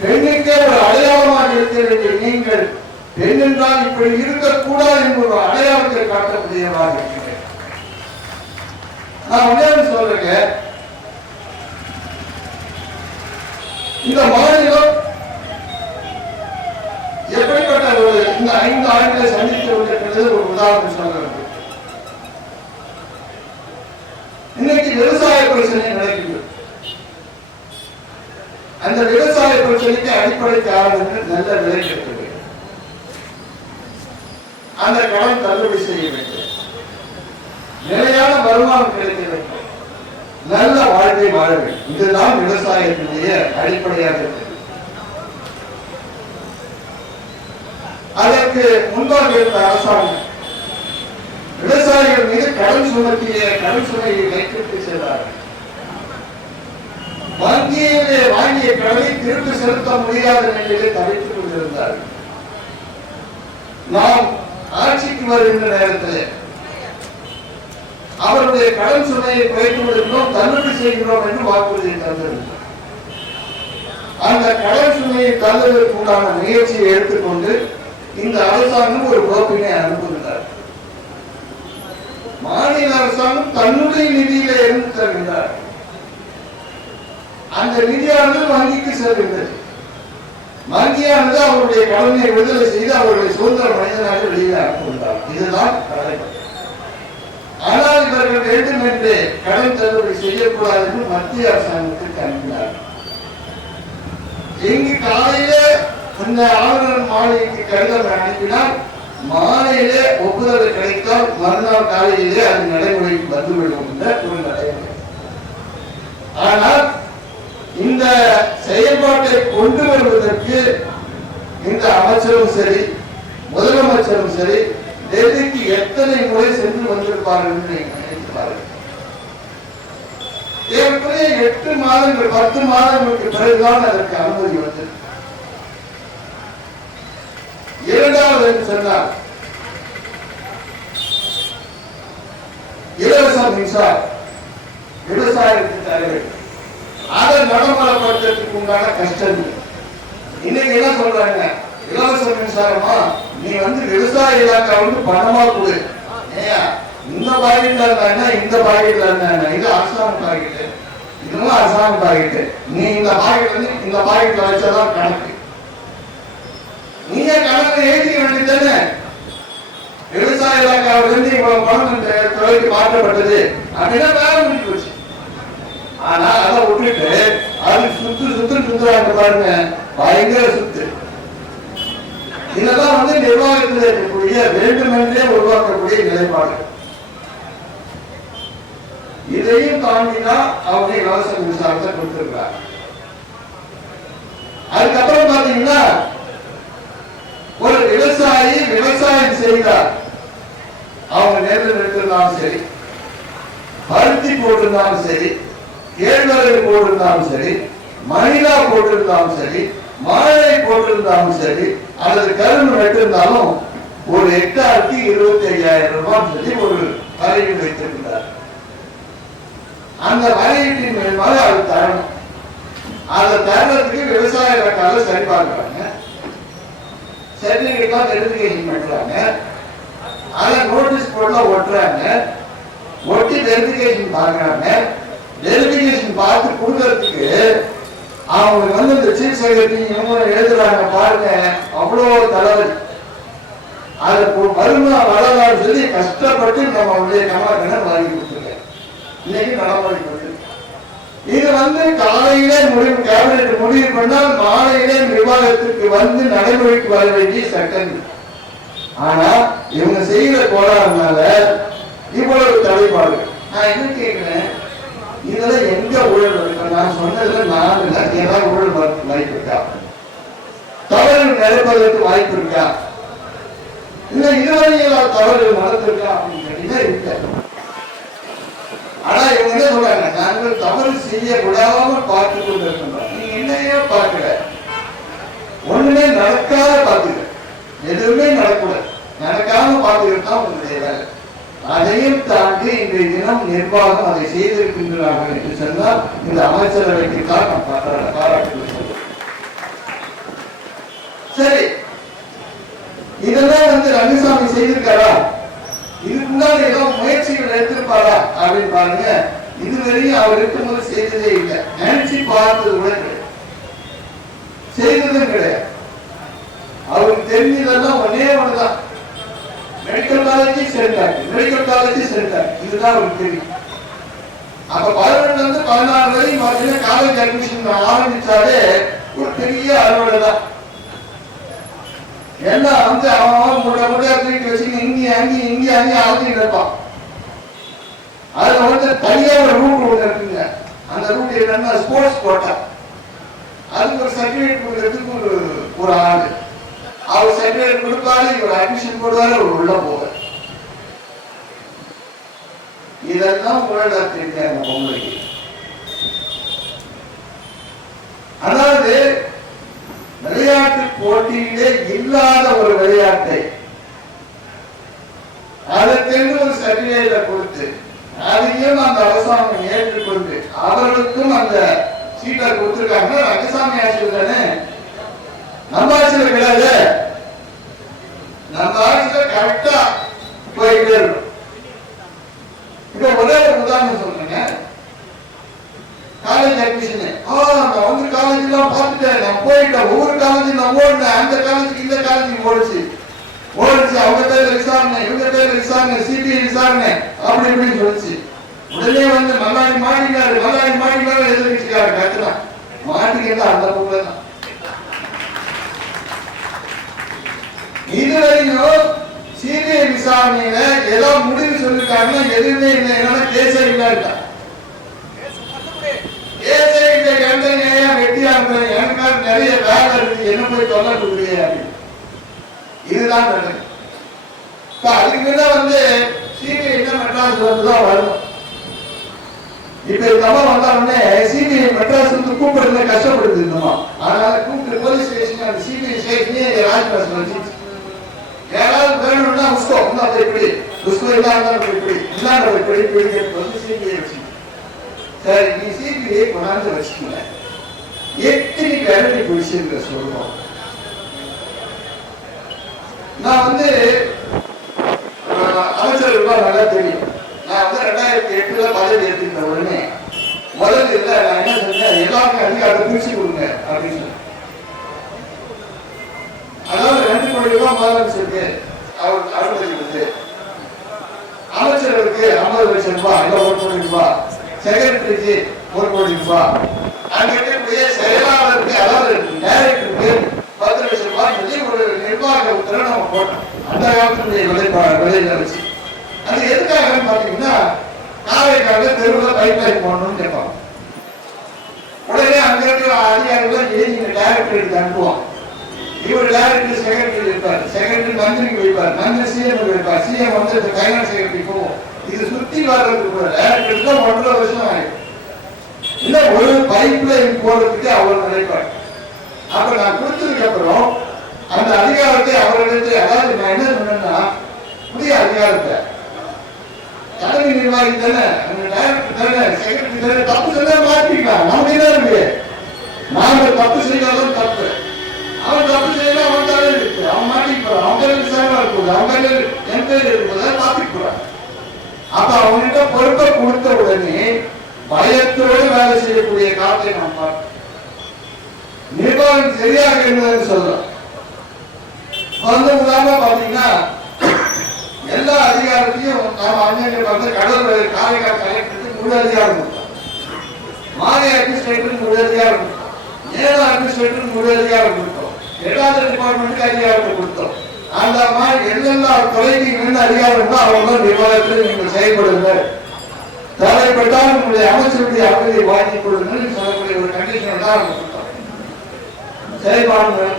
பெண்ணுக்கே ஒரு அடையாளமாக இருக்க வேண்டிய நீங்கள் பெண் என்றால் இப்படி இருக்கக்கூடாது என்ற ஒரு அடையாளத்தை காட்டக்கூடியவராக இருக்கிறேன். நான் உண்மையாக சொல்றேன், இந்த மாநிலம் எப்படிப்பட்ட ஒரு இந்த 5 ஆண்டுகளை சந்தித்து கொண்டிருக்கிறது ஒரு உதாரணம் சொல்றது. இன்னைக்கு விவசாய பிரச்சனை நடக்குது. அந்த விவசாய பிரச்சனைக்கு அடிப்படை காரணங்கள் நல்ல விலை கிடைக்க வேண்டும், அந்த கடன் தள்ளுபடி செய்ய வேண்டும், நிலையான வருமானம் கிடைக்க வேண்டும், நல்ல வாழ்க்கை வாழ வேண்டும். இதுதான் விவசாயத்தினுடைய அடிப்படையாக இருக்கிறது. அதற்கு முன்பாக இருந்த அரசாங்கம் விவசாயிகள் மீது கடன் சுமையை வைத்திருக்க செய்தார்கள். வங்கியிலே வாங்கிய கடனை திருப்பி செலுத்த முடியாத நிலையிலே தவித்துக் கொண்டிருந்தார்கள். நாம் ஆட்சிக்கு வருகின்ற நேரத்தில் அவருடைய கடன் சுமையை குறைத்து விடுகிறோம், தள்ளுபடி செய்கிறோம் என்று வாக்குறுதியை தந்திருந்தார். அந்த கடன் சுமையை தள்ளுவதற்கு உண்டான முயற்சியை எடுத்துக்கொண்டு இந்த அரசாங்கம் ஒரு கோப்பினை அனுப்புகிறார். மாநில அரசாங்கம் தன்னுடைய நிதியில இருந்து தருகிறார். அந்த நிதியானது வங்கிக்கு செல்கின்றது. வங்கியானது அவருடைய கடனை விடுதலை செய்து அவருடைய சுதந்திர மனிதனாக வெளியே அனுப்புகிறார். இதுதான் கடமை. ஆனால் இவர்கள் வேண்டும் என்று கடன் தள்ளுபடி செய்யக்கூடாது என்று மத்திய அரசாங்கத்திற்கு அனுப்பினார். எங்கு காலையில இந்த ஆளுநர் மாளிகைக்கு கடிதம் அனுப்பினால் மாலையிலே ஒப்புதல் கிடைத்தால் மறுநாள் காலையிலே அது நடைமுறைக்கு வந்துவிடும் என்ற ஒரு நடைமுறை. ஆனால் இந்த செயல்பாட்டை கொண்டு வருவதற்கு இந்த அமைச்சரும் சரி முதலமைச்சரும் சரி டெல்லிக்கு எத்தனை முறை சென்று வந்திருப்பார்கள் என்று நினைக்கிறார்கள். ஏற்கனவே 8 மாதங்கள் 10 மாதங்களுக்கு பிறகுதான் அதற்கு அனுமதி வந்தது. இரண்டாவது என்று சொன்னார் இலவச மின்சாரம் விவசாயத்துக்கு தர வேண்டும். அதை நடைமுறைப்படுத்துறதுக்கு உண்டான கஷ்டம். இன்னைக்கு என்ன சொல்றாங்க, இலவச மின்சாரமா நீ விவசாய இலாக்கா பணமா கொடு, இந்த பாக்கெட்ல இருந்தா இந்த பாக்கெட்ல இருந்தா இது அரசாங்க பாக்கெட்டு, இதுவும் அரசாங்க பாக்கெட்டு, நீ இந்த பாக்கெட்ல இந்த பாக்கெட்ல வச்சாதான் கணக்கு, நீங்க கணக்கு எழுதிக்க வேண்டியதானே. விவசாய இலாக்காவிலிருந்து இவ்வளவு பணம் துறைக்கு மாற்றப்பட்டது அப்படின்னா வேற முடிச்சு போச்சு. ஆனா அதை விட்டுட்டு அது சுத்துறாங்க பாருங்க, பயங்கர சுத்து. இதெல்லாம் நிர்வாகத்தில் இருக்கக்கூடிய வேண்டுமென்றே உருவாக்கக்கூடிய நிலைப்பாடு. இதையும் தாண்டிதான் அவங்க இலவச மின்சாரத்தை கொடுத்திருக்கிறார். அதுக்கப்புறம் பாத்தீங்கன்னா ஒரு விவசாயி விவசாயம் செய்தார், அவங்க நெல் நட்டிருந்தாலும் சரி, பருத்தி போட்டிருந்தாலும் சரி, கேழ்வரகு போட்டிருந்தாலும் சரி, மணிலா போட்டிருந்தாலும் சரி, மாழை போட்டிருந்தாலும் சரி, அல்லது கரும்பு நட்டிருந்தாலும் ஒரு ஹெக்டாருக்கு 25,000 ரூபாய் சொல்லி ஒரு வரையீடு வைத்திருக்கிறார். அந்த வரையீட்டின் மூலமாக அது தரணும். அதை தரத்துக்கு விவசாய இலாக்கால சரி பார்க்கிறாங்க, சர்டிபிகேட் வெரிஃபிகேஷன் பண்றாங்க, அதை நோட்டீஸ் போர்ட்ல ஒட்டுறாங்க, ஒட்டி வெரிஃபிகேஷன் பார்க்கறாங்க. வெரிஃபிகேஷன் பார்த்து கொடுக்கறதுக்கு அவங்க இந்த சீஃப் செக்ரட்டரி இவங்க எழுதுறாங்க பாருங்க, அவ்வளவு தலைவலி. அதை வருமா வரலாறு சொல்லி கஷ்டப்பட்டு நம்மளுடைய கமலக்கண்ணன் வாங்கி கொடுத்துருக்கேன். இன்னைக்கு நடைமுறைக்கு வந்து இது காலையிலே கேபினெட் முடிவு பண்ணால் மாலையிலே நிர்வாகத்திற்கு நடைமுறைக்கு வர வேண்டிய சட்டங்கள். ஆனா இவங்க செய்யற கோளாறுனால இவ்வளவு தடைபாடுகள். நான் என்ன கேட்கிறேன், இதுல எங்க ஊழல் இருக்கு? நான் சொன்னதுல 4 ஏதாவது ஊழல் வாய்ப்பு இருக்கா? தவறு நடப்பதற்கு வாய்ப்பு இருக்கா? இல்ல இதுவரையில் தவறு நடந்திருக்கா அப்படின்னு கேட்டீங்கன்னா இருக்க. ஆனா இவங்க என்ன சொல்றாங்க, நாங்கள் தவறு செய்ய விடாம பார்த்து கொண்டு இருக்கின்றோம். நீங்க என்னையே பார்க்கல, ஒண்ணுமே நடக்காத பார்த்துக்க, எதுவுமே நடக்கூடாது, நடக்காம பார்த்துக்கிட்டு தான் உங்களுடைய வேலை. அதையும் தாண்டி இன்றைய தினம் நிர்வாகம் அதை செய்திருக்கின்றார்கள் என்று சொன்னால் இந்த அமைச்சரவைக்கு தான் நாம் பாராட்டு. சரி, இதெல்லாம் ரங்கசாமி செய்திருக்காரா? இதுக்கு முன்னாடி ஏதோ முயற்சிகள் எடுத்திருப்பாரா அப்படின்னு பாருங்க. இதுவரையும் அவர் இருக்கும்போது செய்ததே இல்லை, நினைச்சு பார்த்தது கூட கிடையாது, செய்ததும் கிடையாது. அவருக்கு தெரிஞ்சதெல்லாம் ஒன்னே ஒண்ணுதான், மெடிக்கல் காலேஜ் சேர்ந்தாங்க, மெடிக்கல் காலேஜ் சேர்ந்தாங்க, இதுதான் அவருக்கு தெரியும். அப்ப 11 இருந்து 16 வரையும் பாத்தீங்கன்னா காலேஜ் அட்மிஷன் ஆரம்பிச்சாலே ஒரு பெரிய அலுவலை தான். எல்லாம் வந்து அவன் முறையா தூக்கி வச்சு இங்கே ஆழ்த்திட்டு இருப்பான். அதுல வந்து தனியா ஒரு ரூட் ஒண்ணு இருக்குங்க. அந்த ரூட் என்னன்னா ஸ்போர்ட்ஸ் கோட்டா. அதுக்கு ஒரு சர்டிபிகேட் கொடுக்கறதுக்கு ஒரு ஆளு, அவர் சர்டிபிகேட் கொடுப்பாரு, இவர் அட்மிஷன் போடுவாரு, அவர் உள்ள போவார். இதெல்லாம் உலக தெரியாத பொங்கலுக்கு. அதாவது விளையாட்டு போட்டியிலே இல்லாத ஒரு விளையாட்டை அதற்கென்று ஒரு சர்டிபிகேட்டை கொடுத்து அதையும் அந்த அரசாங்கம் ஏற்றுக்கொண்டு அவர்களுக்கும் அந்த சீட்டை கொடுத்திருக்காங்க. ரங்கசாமி ஆட்சியில் தானே, நம்ம ஆட்சியில் கிடையாது. நம்ம ஆட்சியில் கரெக்டா போயிட்டே இருக்கும். இப்ப ஒரே ஒரு உதாரணம் சொல்றேங்க. காலேஜ் அட்மிஷன் நான் வந்து காலேஜ் எல்லாம் பார்த்துட்டேன், நான் போயிட்டேன், ஒவ்வொரு காலேஜ் நான் ஓடினேன், அந்த காலேஜுக்கு இந்த காலேஜுக்கு ஓடிச்சு அவங்க பேர் விசாரணை, இவங்க பேர் விசாரணை, சிபிஐ விசாரணை அப்படி இப்படின்னு சொல்லிச்சு. உடனே வந்து மல்லாடி மாட்டினாரு எதிர்கட்சிக்கார கத்துனா மாட்டிக்கிட்டு அந்த பொருள் தான். இதுவரையும் சிபிஐ விசாரணையில ஏதோ முடிவு சொல்லிருக்காங்கன்னா எதுவுமே இல்லை, என்னன்னா கேஸே இல்ல. கேஸே இல்லை, வெட்டியா இருந்தேன், எனக்கு நிறைய வேலை இருக்கு, என்ன போய் சொல்ல முடியாது. இதுதான் நடக்கும். அதுக்கு வந்து சிபிஐ மெட்ராஸ் வந்துதான் வரும். இப்ப நம்ம வந்த உடனே சிபிஐ மெட்ராஸ் வந்து கூப்பிடுறது கஷ்டப்படுது இருந்தோமா, அதனால கூப்பிட்டு போலீஸ் ஸ்டேஷன் அந்த சிபிஐ ஸ்டேஷனே ராஜ்பாஸ் வச்சு யாராவது வேணும்னா உஸ்கோ இப்படி உஸ்கோ இல்லாத இப்படி இல்லாத இப்படி வந்து சிபிஐ வச்சு சரி நீ சிபிஐ கொண்டாந்து வச்சுக்கல. எத்தனை பேரடி விஷயங்களை சொல்றோம். நான் வந்து அமைச்சர்களுக்கு நல்லா தெரியும். நான் வந்து 2008 பதவி ஏற்றுக்கிற உடனே முதல்ல இல்லை நான் என்ன செஞ்சேன், எல்லாருக்கும் அதிகாரத்தை பிரிச்சு கொடுங்க அப்படின்னு சொல்லி. அதாவது 2 கோடி ரூபாய் முதலமைச்சருக்கு அவர் அனுமதி கொடுத்து அமைச்சர்களுக்கு 50 லட்சம் ரூபாய் இல்ல 1 கோடி ரூபாய், செக்ரட்டரிக்கு 1 கோடி ரூபாய், அங்க இருக்கக்கூடிய செயலாளருக்கு அதாவது டைரக்டருக்கு 10 லட்சம் ரூபாய் சொல்லி ஒரு நிர்வாக உத்தரவு நம்ம போட்டோம். அந்த காலத்துடைய விலையில வச்சு அது எதுக்காக பாத்தீங்கன்னா காரைக்கால தெருவில் பைப்லைன் போடணும்னு கேட்பாங்க. உடனே அங்க இருக்கிற அதிகாரிகள் நீங்க டைரக்டருக்கு அனுப்புவோம். இவர் டைரக்டர் செக்ரட்டரி இருப்பார், செக்ரட்டரி மந்திரிக்கு வைப்பார், மந்திரி சிஎம் வைப்பார், சிஎம் வந்து ஃபைனான்ஸ் செக்ரட்டரி போவோம். இது சுத்தி வர்றதுக்கு கூட டைரக்டருக்கு தான் 1.5 வருஷம் ஆயிடும். இல்ல ஒரு பைப் லைன் போறதுக்கு அவர் நினைப்பார். அப்ப நான் கொடுத்ததுக்கு அப்புறம் அந்த அதிகாரத்தை அவர்களுக்கு அதாவது நான் என்ன சொன்னேன்னா புதிய அதிகாரத்தை தலைமை நிர்வாகி தானே, டைரக்டர் தானே, செக்ரட்டரி தானே, தப்பு சொன்னா மாற்றிக்கலாம். நம்ம என்ன இருக்கு, நாம தப்பு செய்தாலும் தப்பு, அவன் தப்பு செய்யலாம், அவன் தலை இருக்கு, அவன் மாட்டிக்கிறான், அவன் பேர் விசாரணை இருக்குது, அவன் பேர் என் பேர் இருக்கும்போது மாத்திக்கிறான். அப்ப அவன்கிட்ட பொறுப்பை கொடுத்த உடனே பயத்தோடு வேலை செய்யக்கூடிய காலத்தை நாம் பார்க்கிறோம். நிர்வாகம் சரியாக இருந்ததுன்னு சொல்றோம். வந்து உதாரணமா பாத்தீங்கன்னா எல்லா அதிகாரத்தையும் நாம அஞ்சல் வந்து கடல் காரைக்கால் கலெக்டருக்கு முழு அதிகாரம் கொடுத்தோம், மாநில அட்மினிஸ்ட்ரேட்டருக்கு முழு அதிகாரம் கொடுத்தோம், ஏழு அட்மினிஸ்ட்ரேட்டருக்கு முழு அதிகாரம் கொடுத்தோம், 7வது டிபார்ட்மெண்ட்டுக்கு அதிகாரம் கொடுத்தோம். அந்த மாதிரி எல்லா துறைக்கு என்ன அதிகாரம் அவங்க நிர்வாகத்தில் நீங்கள் செயல்படுங்க, தேவைப்பட்டால் உங்களுடைய அமைச்சருடைய அனுமதியை வாங்கிக் கொடுங்க சொல்லக்கூடிய ஒரு கண்டிஷன் தான் கொடுத்தோம். செயல்பாடு.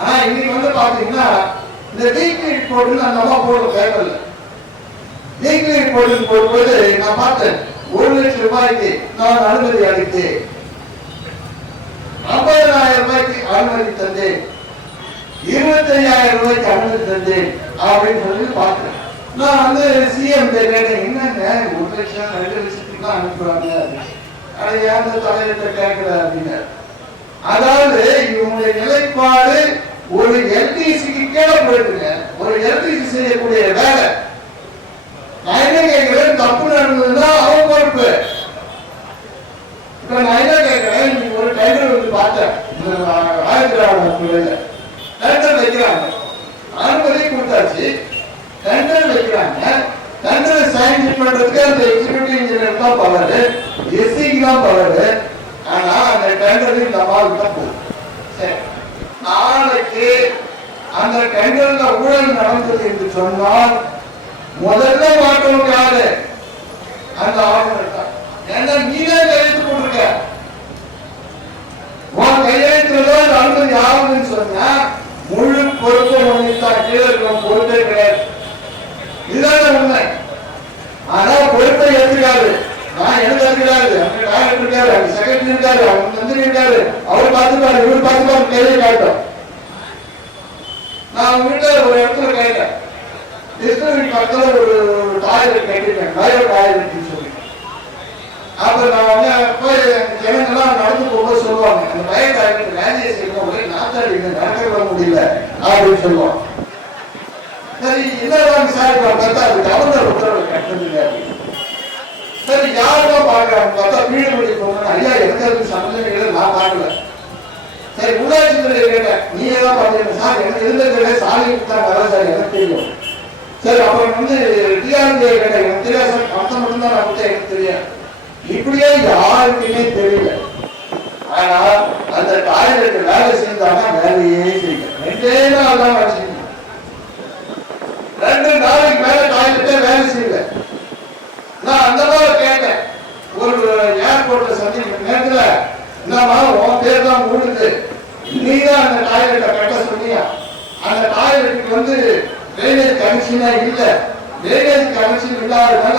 ஆனா இன்னைக்கு வந்து பாத்தீங்கன்னா இந்த வீக்லி ரிப்போர்ட் அந்த அம்மா போடுற பேப்பர்ல வீக்லி ரிப்போர்ட் போடும்போது நான் பார்த்தேன் 1 லட்சம் ரூபாய்க்கு நான் அனுமதி அளித்தேன், 50,000 ரூபாய்க்கு அனுமதி தந்தேன், 25,000 ரூபாய்க்கு அனுமதி தந்தேன் அப்படின்னு சொல்லி பார்த்தேன். நான் வந்து சிஎம் கேட்டேன், என்னங்க 1 லட்சம் 2 லட்சத்துக்கு தான் அனுப்புறாங்க, அதை ஏன் தலையிட்ட கேட்கல அப்படின்னு. அதாவது இவங்களுடைய நிலைப்பாடு ஒரு எல்டிசிக்கு கீழே போயிட்டுங்க. ஒரு எல்டிசி செய்யக்கூடிய வேலை நான் என்ன கேட்கிறேன், தப்பு நடந்ததுன்னா அவன் பொறுப்பு. இப்ப நான் என்ன கேட்கிறேன், நீங்க ஒரு டைலர் வந்து பார்த்தேன் 1900 டெண்டர் வைக்கிறாங்க, அனுமதி கொடுத்தாச்சு, டெண்டர் வைக்கிறாங்க. டெண்டர் சாங்ஷன் பண்றதுக்கு அந்த எக்ஸிகியூட்டிவ் இன்ஜினியர் தான் பவர், எஸ்சிக்கு தான் பவர். ஆனா அந்த டெண்டர் இந்த மாதிரி தான் போகுது. சரி, நாளைக்கு அந்த டெண்டர்ல ஊழல் நடந்தது என்று சொன்னால் முதல்ல மாற்றவங்க யாரு? அந்த ஆளுநர் தான். ஏன்னா நீதான் கையெழுத்து போட்டிருக்க, உன் கையெழுத்துல அனுமதி ஆகுதுன்னு சொன்னா முழு பொறுப்பு ஒன்றுதான், கீழே இருக்கிற பொறுப்பே கிடையாது. இதுதான உண்மை. ஆனா பொறுப்பை ஏற்றுக்காது, நான் எனக்கு இருக்கிறாரு, அங்க டாக்டர் இருக்காரு, அங்க செக்ரட்டரி இருக்காரு, அவங்க மந்திரி இருக்காரு, அவர் பார்த்துப்பாரு, இவர் பார்த்துப்பாரு, கையை காட்டும். நான் வீட்டுல ஒரு இடத்துல கேட்டேன், கிருஷ்ணகிரி பக்கத்துல ஒரு டாய்லெட் கட்டிருக்கேன், பயோ டாய்லெட் சொல்லி. அப்ப நான் வந்து போய் ஜனங்கள்லாம் நடந்து போகும்போது சொல்லுவாங்க, அந்த பயோ டாய்லெட் வேலையை செய்யணும், ஒரே நாத்தாடி நடக்க விட முடியல அப்படின்னு சொல்லுவாங்க. சரி, என்னதான் விசாரிப்பாங்க பார்த்தா அது கவர்னர் உத்தரவு கட்டுறது. சரி, யாருதான் பாக்குறாங்க பார்த்தா பீடபடி போகணும். ஐயா எனக்கு அதுக்கு சம்பந்தம் நான் பார்க்கல. சரி, உள்ளாட்சி துறையை கேட்டேன், நீங்க தான் பாத்தீங்க சார், எனக்கு இருந்தது சாலை கொடுத்தாங்க, அதான் சார் எனக்கு தெரியும். சரி, அப்புறம் வந்து டிஆர்டிஐ கேட்டேன், எனக்கு தெரியாது சார், பணத்தை மட்டும்தான் நான் கொடுத்தேன், எனக்கு தெரியாது. இப்படியே யாருக்குமே தெரியல. ஆனா அந்த டாய்லெட் வேலை செஞ்சாங்கன்னா வேலையே செய்யல. 2 நாள் தான் வேலை செய்யணும், 2 நாளைக்கு மேல டாய்லெட்டே வேலை செய்யல. நான் அந்த மாதிரி கேட்டேன், ஒரு ஏர்போர்ட்ல சந்திக்கிற நேரத்துல, என்னமா உன் பேர் தான் மூடுது, நீதான் அந்த டாய்லெட்டை கட்ட சொன்னியா, அந்த டாய்லெட்டுக்கு வந்து ட்ரைனேஜ் கனெக்ஷனே இல்ல, ட்ரைனேஜ் கனெக்ஷன் இல்லாதனால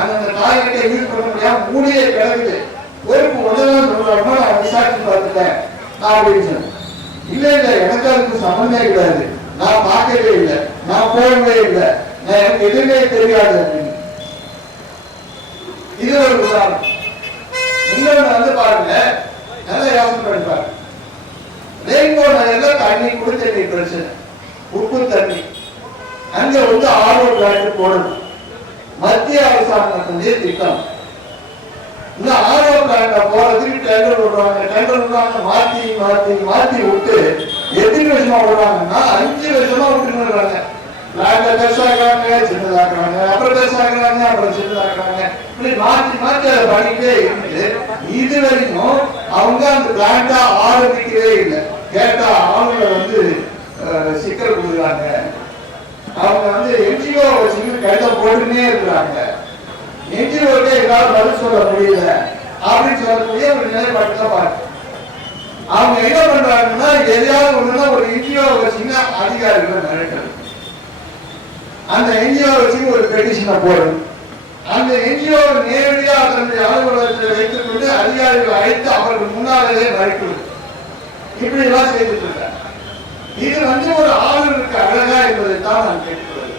அந்த டாய்லெட்டை யூஸ் பண்ண முடியாம மூடியே கிடக்குது, பொறுப்பு ஒன்றுதான் சொல்றாங்க, நான் விசாரிச்சு பார்த்துட்டேன் அப்படின்னு சொன்னேன். இல்ல இல்ல, எனக்கு அதுக்கு சம்பந்தமே கிடையாது, நான் பார்க்கவே இல்லை, நான் போகவே இல்லை, நான் எனக்கு எதுவுமே தெரியாது அப்படின்னு. இது ஒரு உதாரணம். இன்னொன்னு வந்து பாருங்க, நல்லா யோசனை பண்ணி பாருங்க. ரெயின்போ நகர்ல தண்ணி குடி தண்ணி பிரச்சனை, உப்பு தண்ணி, அங்க வந்து ஆர்ஓ பிளான்ட் போடணும், மத்திய அரசாங்கத்துடைய திட்டம். இந்த ஆர்ஓ பிளான்ட் போறதுக்கு டெண்டர் விடுறாங்க, டெண்டர் விடுறாங்க, மாத்தி மாத்தி மாத்தி விட்டு எத்தனை வருஷமா விடுறாங்கன்னா 5 வருஷமா விட்டுறாங்க. பிளான்ட பெருசாக்குறாங்க, சின்னதாக்குறாங்க, அப்புறம் பெருசாக்குறாங்க, அப்புறம் சின்னதாக்குறாங்க, இப்படி மாற்றி மாற்றி அதை பண்ணிட்டே இருந்து இது வரைக்கும் அவங்க அந்த பிளான்ட ஆரம்பிக்கவே இல்லை. கேட்டா அவங்க வந்து சிக்கல் கொடுக்குறாங்க, அவங்க வந்து என்ஜிஓ வச்சு கைத போட்டுன்னே இருக்கிறாங்க, என்ஜிஓக்கே ஏதாவது பதில் சொல்ல முடியல அப்படின்னு சொல்லக்கூடிய ஒரு நிலைப்பாட்டு தான் பாருங்க. அவங்க என்ன பண்றாங்கன்னா, எதையாவது ஒண்ணுன்னா ஒரு என்ஜிஓ வச்சுன்னா அதிகாரிகளை மிரட்டல், அந்த என்ஜிஓ வச்சு ஒரு பெட்டிஷனை போடுறது, அந்த என்ஜிஓ நேரடியாக தன்னுடைய அலுவலகத்தில் வைத்துக் கொண்டு அதிகாரிகளை அழைத்து அவர்கள் முன்னாலே மறைக்கிறது, இப்படி எல்லாம் செய்துட்டு இருக்காங்க. இது வந்து ஒரு ஆளுநருக்கு அழகா என்பதைத்தான் நான் கேட்கிறேன்.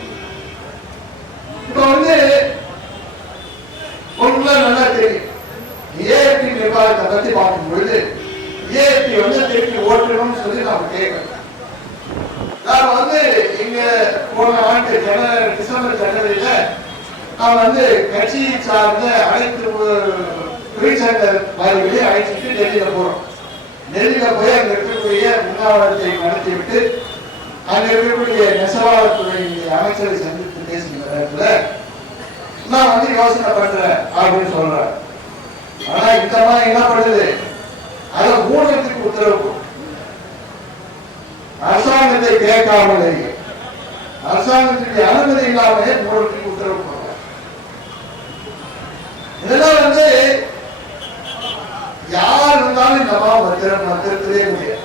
இப்ப வந்து ஒன்றுல நல்லா தெரியும், ஏஎப்பி நிர்வாகத்தை பத்தி பார்க்கும் பொழுது ஏஎப்பி வந்து திருப்பி ஓட்டணும்னு சொல்லி நாம கேட்கணும். நாம வந்து இங்க போன ஆண்டு டிசம்பர் ஜனவரியில நாம் வந்து கட்சியை சார்ந்த அனைத்து தொழிற்சங்கங்களை அழைச்சிட்டு டெல்லியில போறோம். டெல்லியில போய் அங்க இருக்கக்கூடிய உண்ணாவிரத்தை நடத்திவிட்டு அங்க இருக்கக்கூடிய நெசவாளத்துறை அமைச்சரை சந்தித்து பேசுகிற நேரத்துல நான் வந்து யோசனை பண்றேன் அப்படின்னு சொல்றேன். ஆனா இந்த மாதிரி என்ன பண்ணுது, அதை மூடத்துக்கு உத்தரவு, அரசாங்கத்தை கேட்காமலேயே அரசாங்கத்துடைய அனுமதி இல்லாமலே மூடத்துக்கு உத்தரவு போடுறாங்க. இதெல்லாம் வந்து யார் இருந்தாலும் இந்த மத்திரத்திலே முடியாது.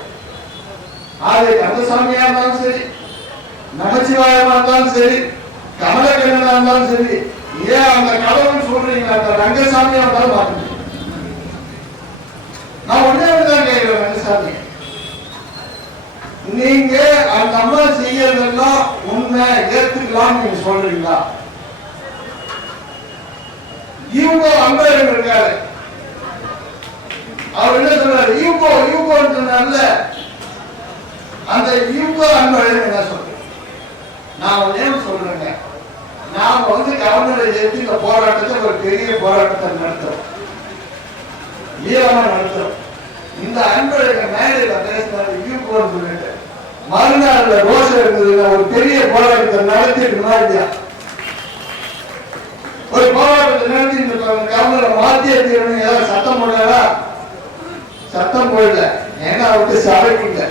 ஆலை கந்தசாமியா இருந்தாலும் சரி, நமச்சிவாயமா இருந்தாலும் சரி, கமலக்கண்ணனா இருந்தாலும் சரி, ஏன் அந்த கடவுள் சொல்றீங்க, அந்த ரங்கசாமியா இருந்தாலும் மாற்ற. நான் ஒன்னே ஒண்ணுதான் கேட்கிறேன், ரங்கசாமி, நீங்க அந்த அம்மா செய்யறதெல்லாம் உண்மை ஏத்துக்கலாம் நீங்க சொல்றீங்களா? இவங்க அன்பழகன் இருக்காரு, அவர் என்ன சொல்றாரு, யூகோன்னு சொன்னார்ல, அந்த யூகோ அன்பழகன் என்ன சொல்றேன், நான் ஒன்னே சொல்றேங்க, நாம வந்து கவர்னரை ஏற்றி இந்த போராட்டத்தை ஒரு பெரிய போராட்டத்தை நடத்துறோம், வீரமா நடத்துறோம். இந்த அன்பழகன் மேடையில பேசினாரு யூகோன்னு சொல்லிட்டு, மறுநாள் ரோஷம் இருந்தது. ஒரு பெரிய போராட்டத்தை நடத்திட்டு ஒரு போராட்டத்தை நடத்தி கவர்னரை மாத்திய தீர்வு ஏதாவது சத்தம் போடுறா? சத்தம் போடல. ஏன்னா அவருக்கு சபைக்கு இல்லை.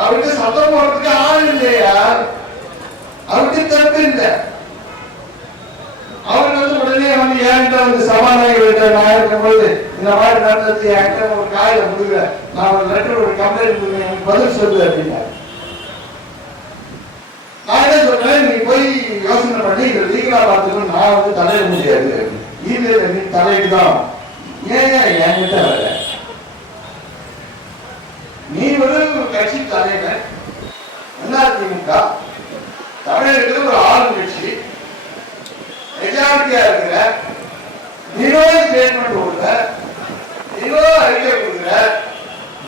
அவருக்கு சத்தம் போடுறதுக்கு ஆள் இல்லையா? அவருக்கு தப்பு இல்லை. அவருக்கு உடனே என்கிட்ட சபாநாயகர்கிட்ட நான் இருக்கும்போது இந்த மாதிரி நடந்தது என்கிட்ட ஒரு காயில கொடுக்குற, நான் ஒரு லெட்டர் ஒரு கம்ப்ளைண்ட் கொடுக்குறேன், எனக்கு பதில் சொல்லு அப்படின்னா நான் என்ன சொல்றேன், நீ போய் யோசனை பண்ணி இதை லீகலா பார்த்துக்கணும், நான் தலையிட முடியாது. இல்ல நீ தலையிட்டுதான். ஏன் என்கிட்ட வர? நீ ஒரு கட்சி தலைவர், அதிமுக தமிழகத்தில் ஒரு ஆளுங்கட்சி மெஜாரிட்டியா இருக்கிற, தினம் ஸ்டேட்மெண்ட் கொடுக்குற, தினம் அறிக்கை கொடுக்குற,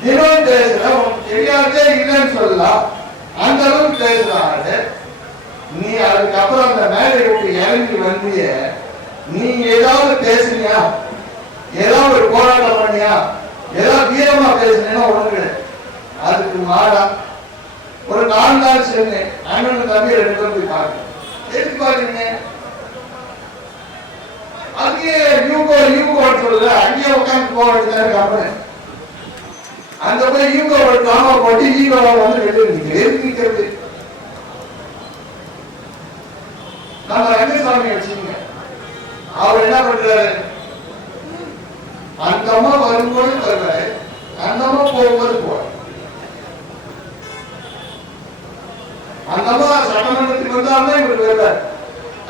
தினம் பேசுற, உனக்கு தெரியாதே இல்லைன்னு சொல்லலாம். அந்த அளவுக்கு பேசுறாங்க. நீ அதுக்கப்புறம் அந்த மேடை விட்டு இறங்கி வந்திய, நீ ஏதாவது பேசுனியா, ஏதாவது ஒரு போராட்டம் பண்ணியா, ஏதாவது வீரமா பேசுனா உனக்கு அதுக்கு மாடா ஒரு 4 நாள் சொன்னேன். அண்ணன் தம்பி 2 பேரும் போய் பாருங்க. எதுக்கு பாருங்க? அதுக்கு யூகோ சொல்ல அங்கேயே உட்காந்து போக வேண்டியதான் கம்பெனி. அந்த போய் யூகோ டிராமா போட்டு ஈகோ வெளியே நிற்கிறது. நம்ம ரங்கசாமி வச்சுங்க, அவர் என்ன பண்றாரு? அந்த அம்மா வரும்போது வருவாரு, அந்த அம்மா போகும்போது போவார். அந்த அம்மா சட்டமன்றத்துக்கு வந்தாலும் இவருக்கு வருவார்.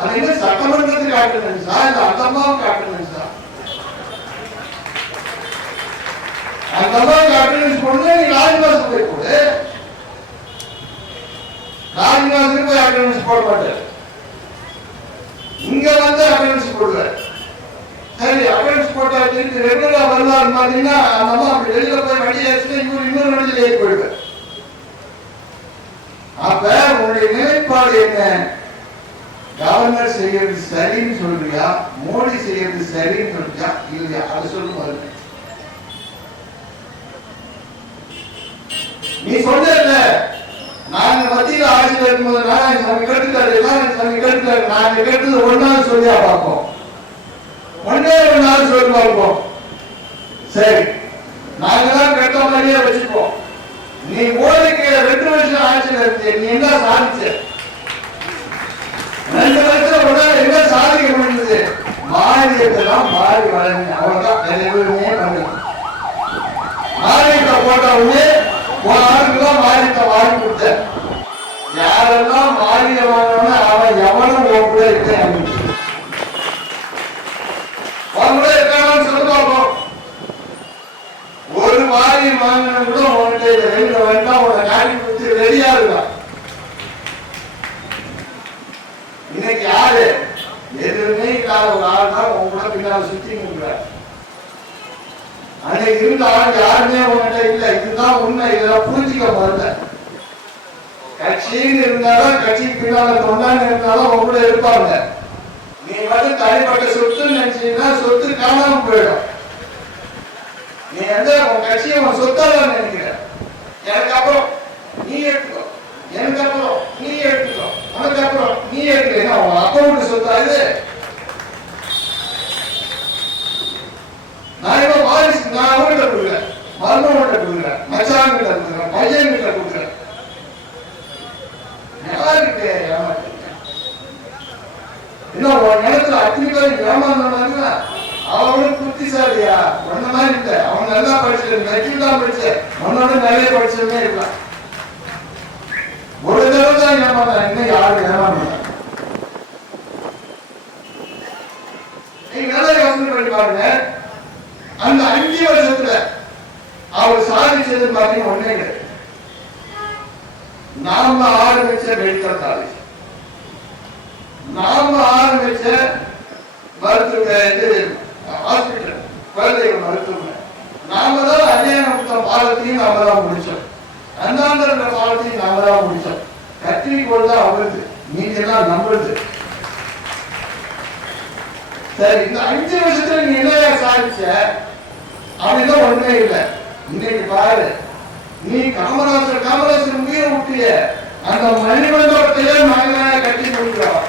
அது என்ன சட்டமன்றத்துக்கு காட்டுனுச்சா இல்ல அந்த அம்மாவும் காட்டுனுச்சா? அந்த அம்மா காட்டுன்னு பொண்ணு நீ ராஜ்நிவாசம் போய் போடு. ராஜ்நிவாசத்துக்கு போய் அட்டெண்டன்ஸ் போட மாட்டாரு, இங்க வந்து அட்டெண்டன்ஸ் போடுவார். சரி, அட்டெண்டன்ஸ் போட்டா திருப்பி ரெகுலரா வருவார் பாத்தீங்கன்னா அந்த அம்மா அப்படி வெளியில போய் வண்டி ஏறிச்சுன்னா இவரு இன்னொரு வண்டியில ஏறி போயிடுவார். அப்ப உங்களுடைய நிலைப்பாடு என்ன? கவர்னர் செய்யறது சரின்னு சொல்றியா, மோடி செய்யறது சரின்னு சொல்றியா இல்லையா? அது சொல்லுவாரு. நீ சொல்ல நாங்க மத்தியில ஆட்சியில் இருக்கும்போது நாராயணசாமி கேட்டுட்டாரு, நாங்க கேட்டது ஒன்னாவது சொல்லியா பார்ப்போம், ஒன்னாவது சொல்லி பார்ப்போம். சரி, நாங்க தான் கேட்ட மாதிரியே வச்சுப்போம். நீ மோடிக்கு 2 வருஷம் ஆட்சியில் இருந்த, நீ என்ன சாதிச்ச? 2 வருஷம் என்ன சாதிக்க முடிஞ்சது? மாறியதெல்லாம் மாறி வளர்ந்து அவ்வளவுதான். எதுவுமே பண்ணல. மாறியத்தை போட்டவுடனே ஆளுக்குதான் மாறியத்தை வாங்கி கொடுத்த. யாரெல்லாம் மாறிய வாங்கினா அவன் எவனும் கூட இருக்க இருக்கானு சொல்லி பார்ப்போம். ஒரு மாறி வாங்கின கூட உன்கிட்ட வெளியில வேண்டாம், உன்னை காட்டி கொடுத்து ரெடியா இருக்கான். இன்னைக்கு யாரு எதுவுமே இல்லாத ஒரு ஆள் தான் உங்க கூட பின்னால் சுத்தி நிற்கிறார். அன்னைக்கு இருந்த ஆள் யாருமே உங்ககிட்ட இல்லை. இதுதான் உண்மை. இதெல்லாம் புரிஞ்சுக்க முதல்ல. கட்சின்னு இருந்தாலும் கட்சிக்கு பின்னால தொண்டான்னு இருந்தாலும் உங்க கூட இருப்பாங்க. நீ வந்து தனிப்பட்ட சொத்துன்னு நினைச்சீங்கன்னா சொத்து காணாம போயிடும். நீ எந்த உன் கட்சியை உன் சொத்தாதான் நினைக்கிற. எனக்கு அப்புறம் நீ எடுத்துக்கோ, எனக்கு அப்புறம் நீ எடுத்துக்கோ, உனக்கு அப்புறம் நீ எடுத்துக்க. உன் அக்கௌண்ட் சொத்தா இது? நான் இப்ப வாரிசு, நான் அவங்ககிட்ட கொடுக்குறேன், மருமகிட்ட கொடுக்குறேன், மச்சான்கிட்ட கொடுக்குறேன், பையன்கிட்ட கொடுக்குறேன். யாருக்கிட்ட ஏமாற்று? இன்னும் உன் நிலத்துல அத்தனை பேர் ஏமாந்தாங்க. அவனும் புத்திசாலியா? ஒன்ன மாதிரி இல்ல. அவன் நல்லா படிச்சு மெட்ரிக் தான் படிச்ச, உன்னோட நிறைய படிச்சதுமே இருக்கலாம். ஒரு தடவை தான் ஏமாந்தான், இன்னும் யாரும் ஏமாந்தான். நீங்க நல்லா யோசனை பண்ணி பாருங்க. அந்த 5 வருஷத்துல அவர் சாதிச்சது பாத்தீங்கன்னா ஒன்னே கிடையாது. நாம ஆரம்பிச்ச மெடிக்கல் காலேஜ், நாம ஆரம்பிச்ச மருத்துவ ஹாஸ்பிட்டல், குழந்தைகள் மருத்துவமனை, நாம தான் அஜயநத்தம் பாலத்தையும் நாம தான் முடிச்சோம், அண்ணாந்திர பாலத்தையும் நாம தான் முடிச்சோம். கத்திரிக்கோள் தான் அவருது, நீங்க எல்லாம் நம்புறது. சரி, இந்த 5 வருஷத்துல நீ என்ன சாதிச்ச? அப்படின்னா ஒண்ணுமே இல்லை. இன்னைக்கு பாரு, நீ காமராசர் உயிரை விட்டிய அந்த மணிமண்டபத்தையே நாங்க கட்டி கொடுக்கிறோம்.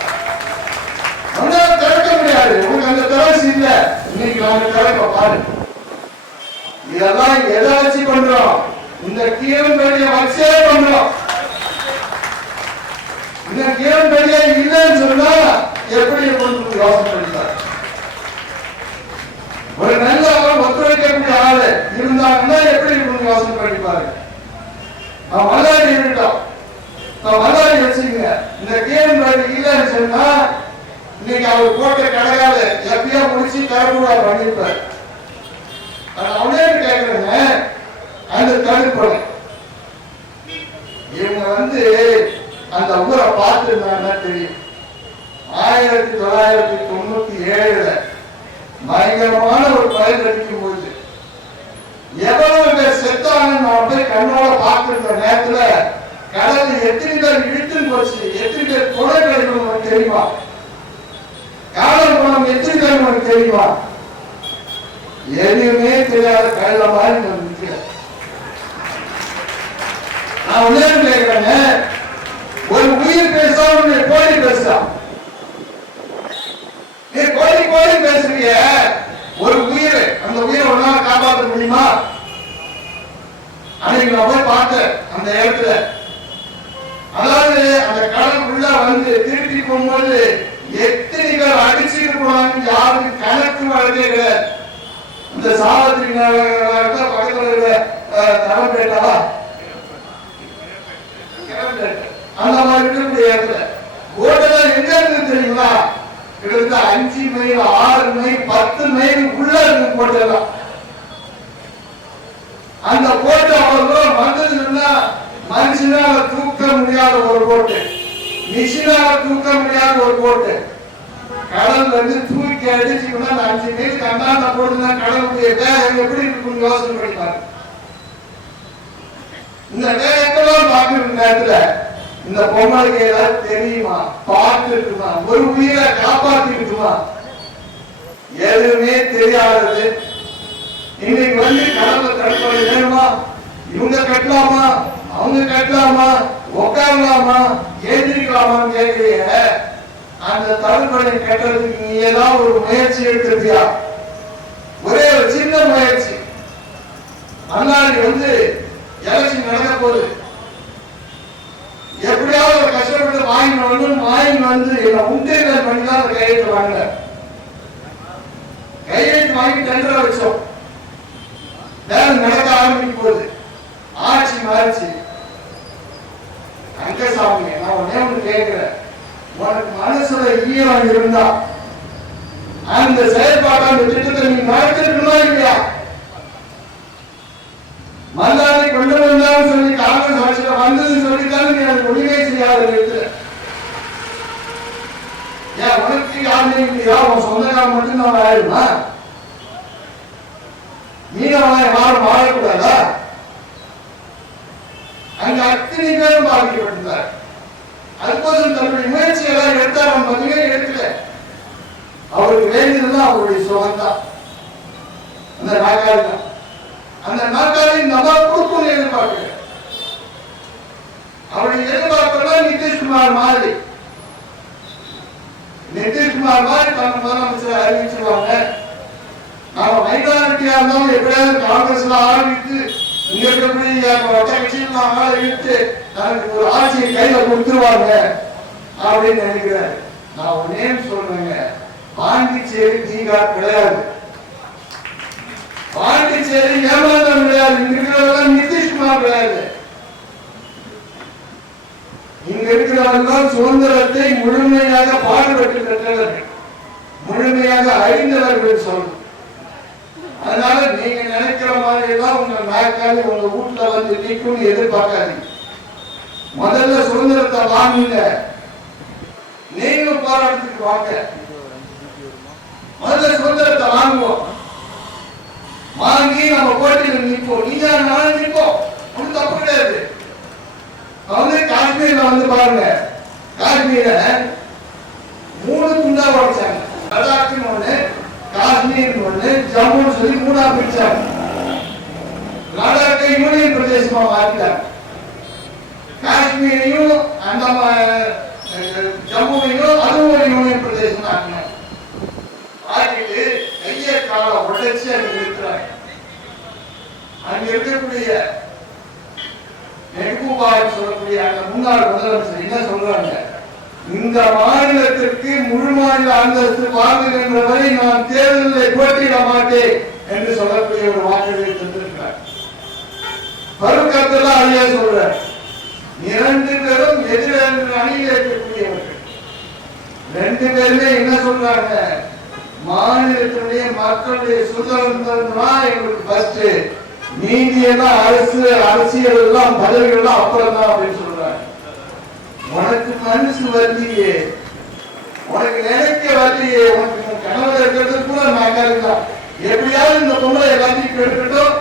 திறக்க முடியாது, உனக்கு அந்த தரசு இல்ல. இன்னைக்கு நாங்க திறக்க பாரு. இதெல்லாம் எதை வச்சு பண்றோம்? இந்த கீழன் பெரிய வச்சே பண்றோம். இந்த கீழன் பெரிய இல்லைன்னு சொன்னா எப்படி யோசனை பண்ணிட்டார்? ஒரு நல்ல ஒத்துழைக்கக்கூடிய ஆளு இருந்தாங்கன்னா எப்படி யோசனை பண்ணிப்பாரு? நான் மல்லாடி விட்டோம், நான் மல்லாடி வச்சுங்க. இந்த கீழன் பெரிய இல்லைன்னு சொன்னா இன்னைக்கு அவர் போட்ட கடையால எப்பயோ முடிச்சு தரக்கூடா பண்ணிருப்பார். அவனே கேட்கிறேங்க, அந்த தடுப்படை இவங்க அந்த ஊரை பார்த்துருந்தாங்கன்னா தெரியும். 1997 பயங்கரமான ஒரு பயிர் அடிக்கும் போது எவ்வளவு பேர் செத்தாங்கன்னு நான் போய் கண்ணோட பார்த்துருந்த நேரத்துல கடல் எத்தனை பேர் இழுத்துன்னு போச்சு, எத்தனை பேர் கொலை கிடைக்கும் உனக்கு தெரியுமா? காலம் பணம் எத்தனை பேர் உனக்கு தெரியுமா? எதுவுமே தெரியாத கையில மாதிரி நான் நிற்கிறேன். நான் ஒன்னே கேட்கிறேங்க, ஒரு உயிர் பேசா உன்னை கோழி பேசா? நீ கோழி கோழி பேசுறீங்க. ஒரு உயிர், அந்த உயிரை ஒன்னால காப்பாற்ற முடியுமா? அன்னைக்கு நான் போய் பார்த்தேன் அந்த இடத்துல. அதாவது அந்த கடலுக்குள்ள திருப்பி போகும்போது எத்தனை பேர் அடிச்சுட்டு போனாங்க, யாருக்கு கணக்கு வழக்கே கிடையாது. இந்த சாவத்திரி பக்கத்துல தரப்பேட்டாவா அந்த மாதிரி இருக்கக்கூடிய இடத்துல ஓட்டெல்லாம் எங்க இருக்கு தெரியுங்களா? கிட்டத்தட்ட 5 மைல் 6 மைல் 10 மைல் உள்ள இருக்கு போட்டெல்லாம். அந்த போட்டு அவ்வளவு தூரம் வந்ததுன்னா மனுஷனால தூக்க முடியாத ஒரு போட்டு, மிஷினால தூக்க முடியாத ஒரு போட்டு. கடல் தூக்கி அடிச்சுக்கணும். அந்த 5 மைல் கண்டாண்ட போட்டுனா கடலுடைய வேகம் எப்படி இருக்குன்னு யோசனை பண்ணிப்பாரு. இந்த வேகத்தெல்லாம் பார்க்கிற நேரத்துல இந்த பொம்மலுக்கு ஏதாவது தெரியுமா? பார்த்து இருக்குமா? ஒரு உயிரை காப்பாத்திருக்குமா? எதுவுமே தெரியாதது. இன்னைக்கு கடலை தடுப்பது வேணுமா? இவங்க கட்டலாமா, அவங்க கட்டலாமா, உட்காரலாமா, எழுந்திரிக்கலாமான்னு கேட்கிறீங்க. அந்த தடுப்பணை கட்டுறதுக்கு நீ ஏதாவது ஒரு முயற்சி எடுத்திருக்கியா? ஒரே ஒரு சின்ன முயற்சி. அண்ணாடி எலெக்ஷன் நடக்க போகுது, எப்படியாவது ஒரு கஷ்டப்பட்டு வாங்கி என்ன உண்டேகள் பண்ணி தான் கையெழுத்து வாங்க. கையெழுத்து வாங்கி டெண்டரை வச்சோம். வேலை நடக்க ஆரம்பிக்கும் போது ஆட்சி மாறிச்சு. அங்கசாமி, நான் ஒன்னே ஒன்று கேட்கிறேன், உனக்கு மனசுல ஈரம் இருந்தா அந்த செயல்பாடு அந்த திட்டத்தை நீ நடத்திருக்கணுமா இல்லையா? மல்லாடி கொண்டு வந்தாலும் சொல்லி காங்கிரஸ் ஆட்சியில வந்தது சொல்லித்தாலும் நீ அது ஒளிவே செய்யாத இருக்கு. ஏன் உனக்கு யாருமே இல்லையா? உன் சொந்தக்காரன் மட்டும் நான் ஆயிடுமா? மீனவனை யாரும் வாழக்கூடாதா? அங்க அத்தனை பேரும் பாதிக்கப்பட்டிருந்தார். அதுபோதும் தன்னுடைய முயற்சியெல்லாம் எடுத்தார். அவன் பார்த்தீங்கன்னா எடுக்கல. அவருக்கு வேண்டியதுதான் அவருடைய சுகம்தான், அந்த நாற்காலி தான். அந்த நாற்காலி நம்ம கொடுக்கும் எதிர்பார்க்க. அவருடைய எதிர்பார்ப்பெல்லாம் நிதிஷ்குமார் மாதிரி தன் முதலமைச்சர் அறிவிச்சிருவாங்க. நாம மைனாரிட்டியா இருந்தாலும் எப்படியாவது காங்கிரஸ்ல ஆரம்பித்து இங்க இருக்கக்கூடிய கட்சியில் ஆரம்பித்து தனக்கு ஒரு ஆட்சியை கையில கொடுத்துருவாங்க அப்படின்னு நினைக்கிறேன். நான் ஒன்னே சொல்றேங்க, பாண்டிச்சேரி தீகார் கிடையாது, பாண்டிச்சேரி ஏமாந்தம் கிடையாது, இங்க இருக்கிறவங்க நிதிஷ்குமார் கிடையாது. இங்க இருக்கிறவர்கள் சுதந்திரத்தை முழுமையாக பாடுபட்டு பெற்றவர்கள், முழுமையாக அறிந்தவர்கள் சொல்லணும். அதனால நீங்க நினைக்கிற மாதிரி எல்லாம் உங்க நாற்காலி உங்க வீட்டுல நிற்கும் எதிர்பார்க்காதீங்க. முதல்ல சுதந்திரத்தை வாங்குங்க, நீங்க போராட்டத்துக்கு வாங்க. முதல்ல சுதந்திரத்தை வாங்குவோம், வாங்கி நம்ம போட்டியில் நிற்போம். நீங்க நானும் நிற்போம், ஒன்றும் தப்பு கிடையாது. காஷ்மீர்ல பாருங்க, காஷ்மீர 3 துண்டா உடைச்சாங்க. லடாக்னு ஒண்ணு, காஷ்மீர் ஒண்ணு, ஜம்முன்னு சொல்லி 3ஆ பிரிச்சாங்க. பிரதேசமா மாற்றிட்டாங்க. காஷ்மீரையும் அந்த ஜம்முவையும் அதுவும் ஒரு யூனியன் பிரதேசம் ஆக்கினாங்க. ஆக்கிட்டு கைய கால உடைச்சு அங்க இருக்கிறாங்க. அங்க இருக்கக்கூடிய மெஹபூபான்னு சொல்லக்கூடிய அந்த முன்னாள் முதலமைச்சர் என்ன சொல்றாங்க, இந்த மாநிலத்திற்கு முழு மாநில அந்தஸ்து வாங்குகின்ற வரை நான் தேர்தலில் போட்டியிட மாட்டேன் என்று சொல்லக்கூடிய ஒரு வாக்குறுதியை தந்திருக்கிறார். பருக் அப்துல்லா அலியா சொல்றார், 2 பேரும் எதிரென்று அணியில் இருக்கக்கூடியவர்கள். 2 பேருமே என்ன சொல்றாங்க, மாநிலத்தினுடைய மக்களுடைய சுதந்திரம் தான் எங்களுக்கு ஃபர்ஸ்ட், நீதியெல்லாம் அரசியல் எல்லாம் பதவிகள் எல்லாம் அப்புறம் தான் அப்படின்னு சொல்றாங்க. உனக்கு மனசு வரலையே, உனக்கு நினைக்க வரலையே, உனக்கு கனவு இருக்கிறது கூட நாங்கள் எப்படியாவது இந்த பொம்பளை எல்லாத்தையும் கேட்டுட்டோம்,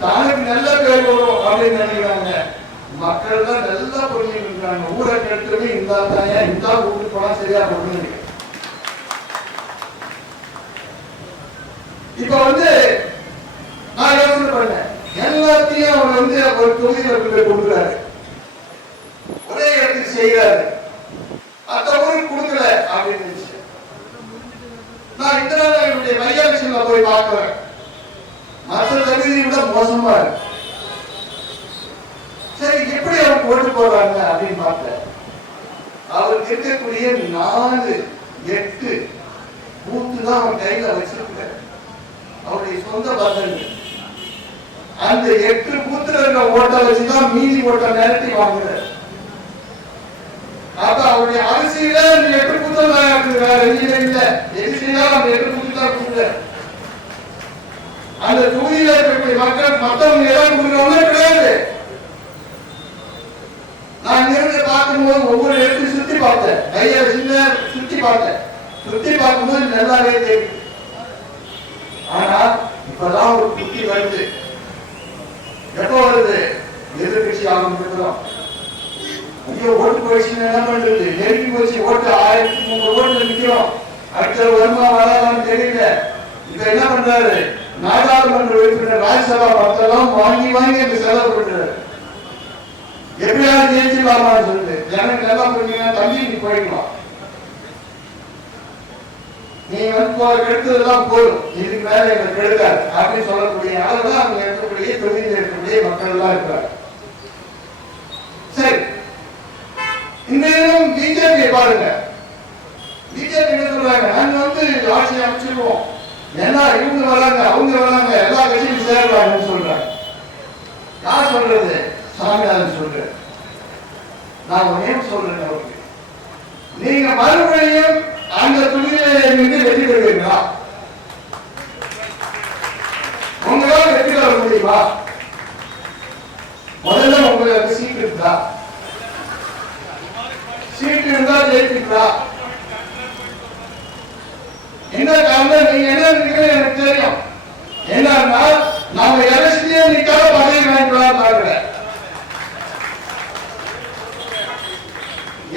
தனக்கு நல்ல பேர் வரும் அப்படின்னு நினைக்கிறாங்க. மக்கள் தான் நல்லா புரிஞ்சுக்கிறாங்க. ஊரை கெடுத்தது இந்த தாயா இந்த ஊருக்கு போனா சரியா போடுங்க. இப்ப நான் யோசனை பண்ணேன், எல்லாத்தையும் அவர் ஒரு தொகுதியில் கொடுக்குறாரு, ஒரே இடத்துக்கு செய்யறாரு, அந்த ஊருக்கு கொடுக்கல அப்படின்னு நான் இந்த நாள் என்னுடைய மையாட்சியில போய் பார்க்கிறேன். மற்ற தகுதியை விட மோசமா இருக்கு. சரி, எப்படி அவர் ஓட்டு போடுறாங்க அப்படின்னு பார்த்தேன். அவருக்கு இருக்கக்கூடிய 4-8 பூத்து தான் அவர் கையில வச்சிருக்காரு, அவருடைய சொந்த பந்தங்கள். அந்த 8 பூத்துல இருக்க ஓட்டை வச்சுதான் மீதி ஓட்டை நிரட்டி வாங்குறாரு. அப்ப அவருடைய அரசியல 8 பூத்தல் தான் இருக்கு, வேற எதுவுமே இல்ல. எதிரியா அந்த 8 பூத்து தான் கொடுக்குற. அந்த தொகுதியில இருக்கக்கூடிய மக்கள் மற்றவங்க எல்லாம் கொடுக்கறவங்க கிடையாது. நான் இருந்து பார்க்கும்போது ஒவ்வொரு இடத்தையும் சுத்தி பார்த்தேன், கையை சுத்தி பார்த்தேன். சுத்தி பார்க்கும்போது நல்லாவே தெரியும். ஆனா இப்பதான் ஒரு குட்டி வருது. எப்ப வருது? எதிர்கட்சி ஆரம்பிக்கிறோம். ஐயோ, ஓட்டு போயிடுச்சுன்னு என்ன பண்றது? நெருங்கி போச்சு, ஓட்டு 1300 ஓட்டு நிற்கிறோம். அடுத்த வருமா வராதான்னு தெரியல. இப்ப என்ன பண்றாரு, நாடாளுமன்ற உறுப்பினர் ராஜ்யசபா பத்தெல்லாம் வாங்கி அந்த செலவு பண்றாரு. எப்படியாவது ஜெயிச்சிடலாமான்னு சொல்லிட்டு ஜனங்க நல்லா புரிஞ்சீங்கன்னா தம்பி நீ போயிடலாம், நீ கெடுத்ததெல்லாம் போதும், இதுக்கு மேல எங்களுக்கு கெடுக்காது அப்படின்னு சொல்லக்கூடிய அளவுதான் அங்க இருக்கக்கூடிய தொகுதியில் இருக்கக்கூடிய மக்கள் எல்லாம் இருக்கிறார். சரி, இந்த பிஜேபி பாருங்க. பிஜேபி என்ன சொல்றாங்க, நாங்க ஆட்சி அமைச்சிருவோம், ஏன்னா இவங்க வராங்க அவங்க வராங்க, எல்லா கட்சியும் சேரலாம்னு சொல்றாங்க. யார் சொல்றது? சாமிநாதன் சொல்ற. நான் ஏன் சொல்றேன், அவருக்கு நீங்க மறுபடியும் அந்த தொகுதியிலிருந்து வெற்றி பெறுவீங்களா? உங்களால் வெற்றி பெற முடியுமா? முதல்ல உங்களுக்கு சீட் இருக்கா? சீட் இருந்தா ஜெயிப்பீங்களா? என்ன காரணம்? நீங்க என்ன நினைக்கிறீங்க எனக்கு தெரியும். என்னன்னா நாம எலெக்ஷன்லயே நிக்காம பதவி வாங்கிக்கலாம் பாக்குறேன்.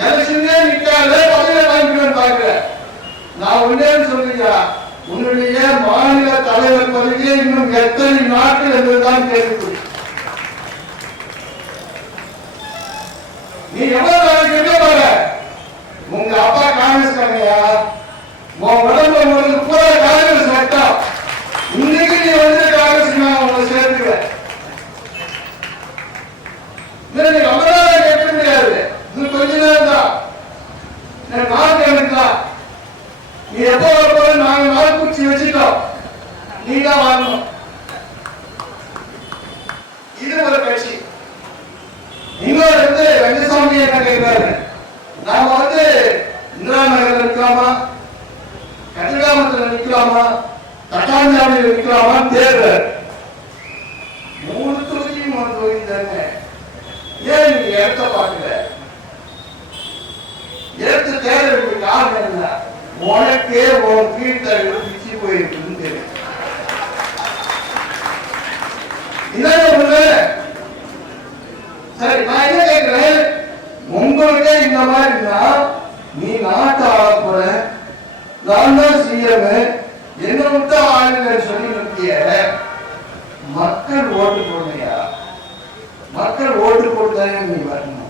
எலெக்ஷன்லயே நிக்காத பதவி வாங்கிக்கலாம் பாக்குறேன். நான் ஒன்னே சொல்றீங்க, உன்னுடைய மாநில தலைவர் பதவியே இன்னும் எத்தனை நாட்கள் என்பதுதான் கேள்விக்குறி. நீ எவ்வளவு நாளைக்கு இருக்க பாரு. உங்க அப்பா காங்கிரஸ் காரணையா? உன் உடம்புல உங்களுக்கு பூரா காங்கிரஸ் சட்டம். இன்னைக்கு நீ காங்கிரஸ் நான் உங்களை சேர்த்துக்கிறேன். ரொம்ப நாள் கேட்க முடியாது, இன்னும் கொஞ்ச நேரம் தான். நாட்டு எடுக்கலாம். நீ எப்போ வரப்போ நாங்க நாள் குச்சி வச்சுட்டோம், நீ தான் வரணும். இது ஒரு கட்சி. இன்னொரு ரங்கசாமி என்ன கேட்கிறாரு, நாம இந்திரா நகர்ல இருக்கலாமா, கதிர்காமத்தில் நிற்கலாமா, தட்டாஞ்சாலையில் நிற்கலாமா தேர்தல். 3 தொகுதியும் தொகுதி தாங்க. ஏன் நீங்க இடத்த பாக்கல? இடத்த தேர்தலுக்கு காரணம் என்ன? உனக்கே உன் கீழ்த்தலைவர் பிச்சு போயிருக்குன்னு தெரியும். சரி, நான் என்ன கேட்கிறேன், உங்களுக்கே இந்த மாதிரினா நீ நாட்டை ஆள போற, நான் தான் சிஎம், என்ன விட்டு ஆளுங்க சொல்லி நிறுத்திய மக்கள் ஓட்டு போடுறியா? மக்கள் ஓட்டு போட்டுதானே நீ வரணும்.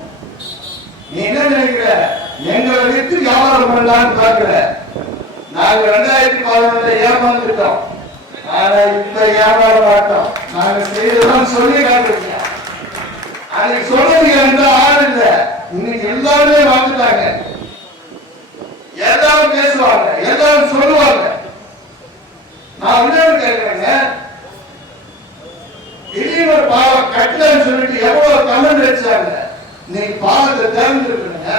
நீ என்ன நினைக்கிற, எங்களை விட்டு வியாபாரம் பண்ணலான்னு பாக்குற. நாங்க 2011 ஏமாந்துட்டோம். ஆனா இப்ப வியாபாரம் மாட்டோம். நாங்க செய்யறோம் சொல்லி காட்டுறீங்க. அன்னைக்கு சொல்றீங்க எந்த ஆள் இல்ல, இன்னைக்கு எல்லாருமே மாத்துட்டாங்க. எல்லாரும் பேசுவாங்க, எல்லாரும் சொல்லுவாங்க. நான் இன்னொரு கேட்கிறேங்க, திடீர்னு ஒரு பாவம் கட்டலன்னு சொல்லிட்டு எவ்வளவு கமெண்ட் வச்சாங்க. இன்னைக்கு பாவத்தை திறந்துருக்குங்க.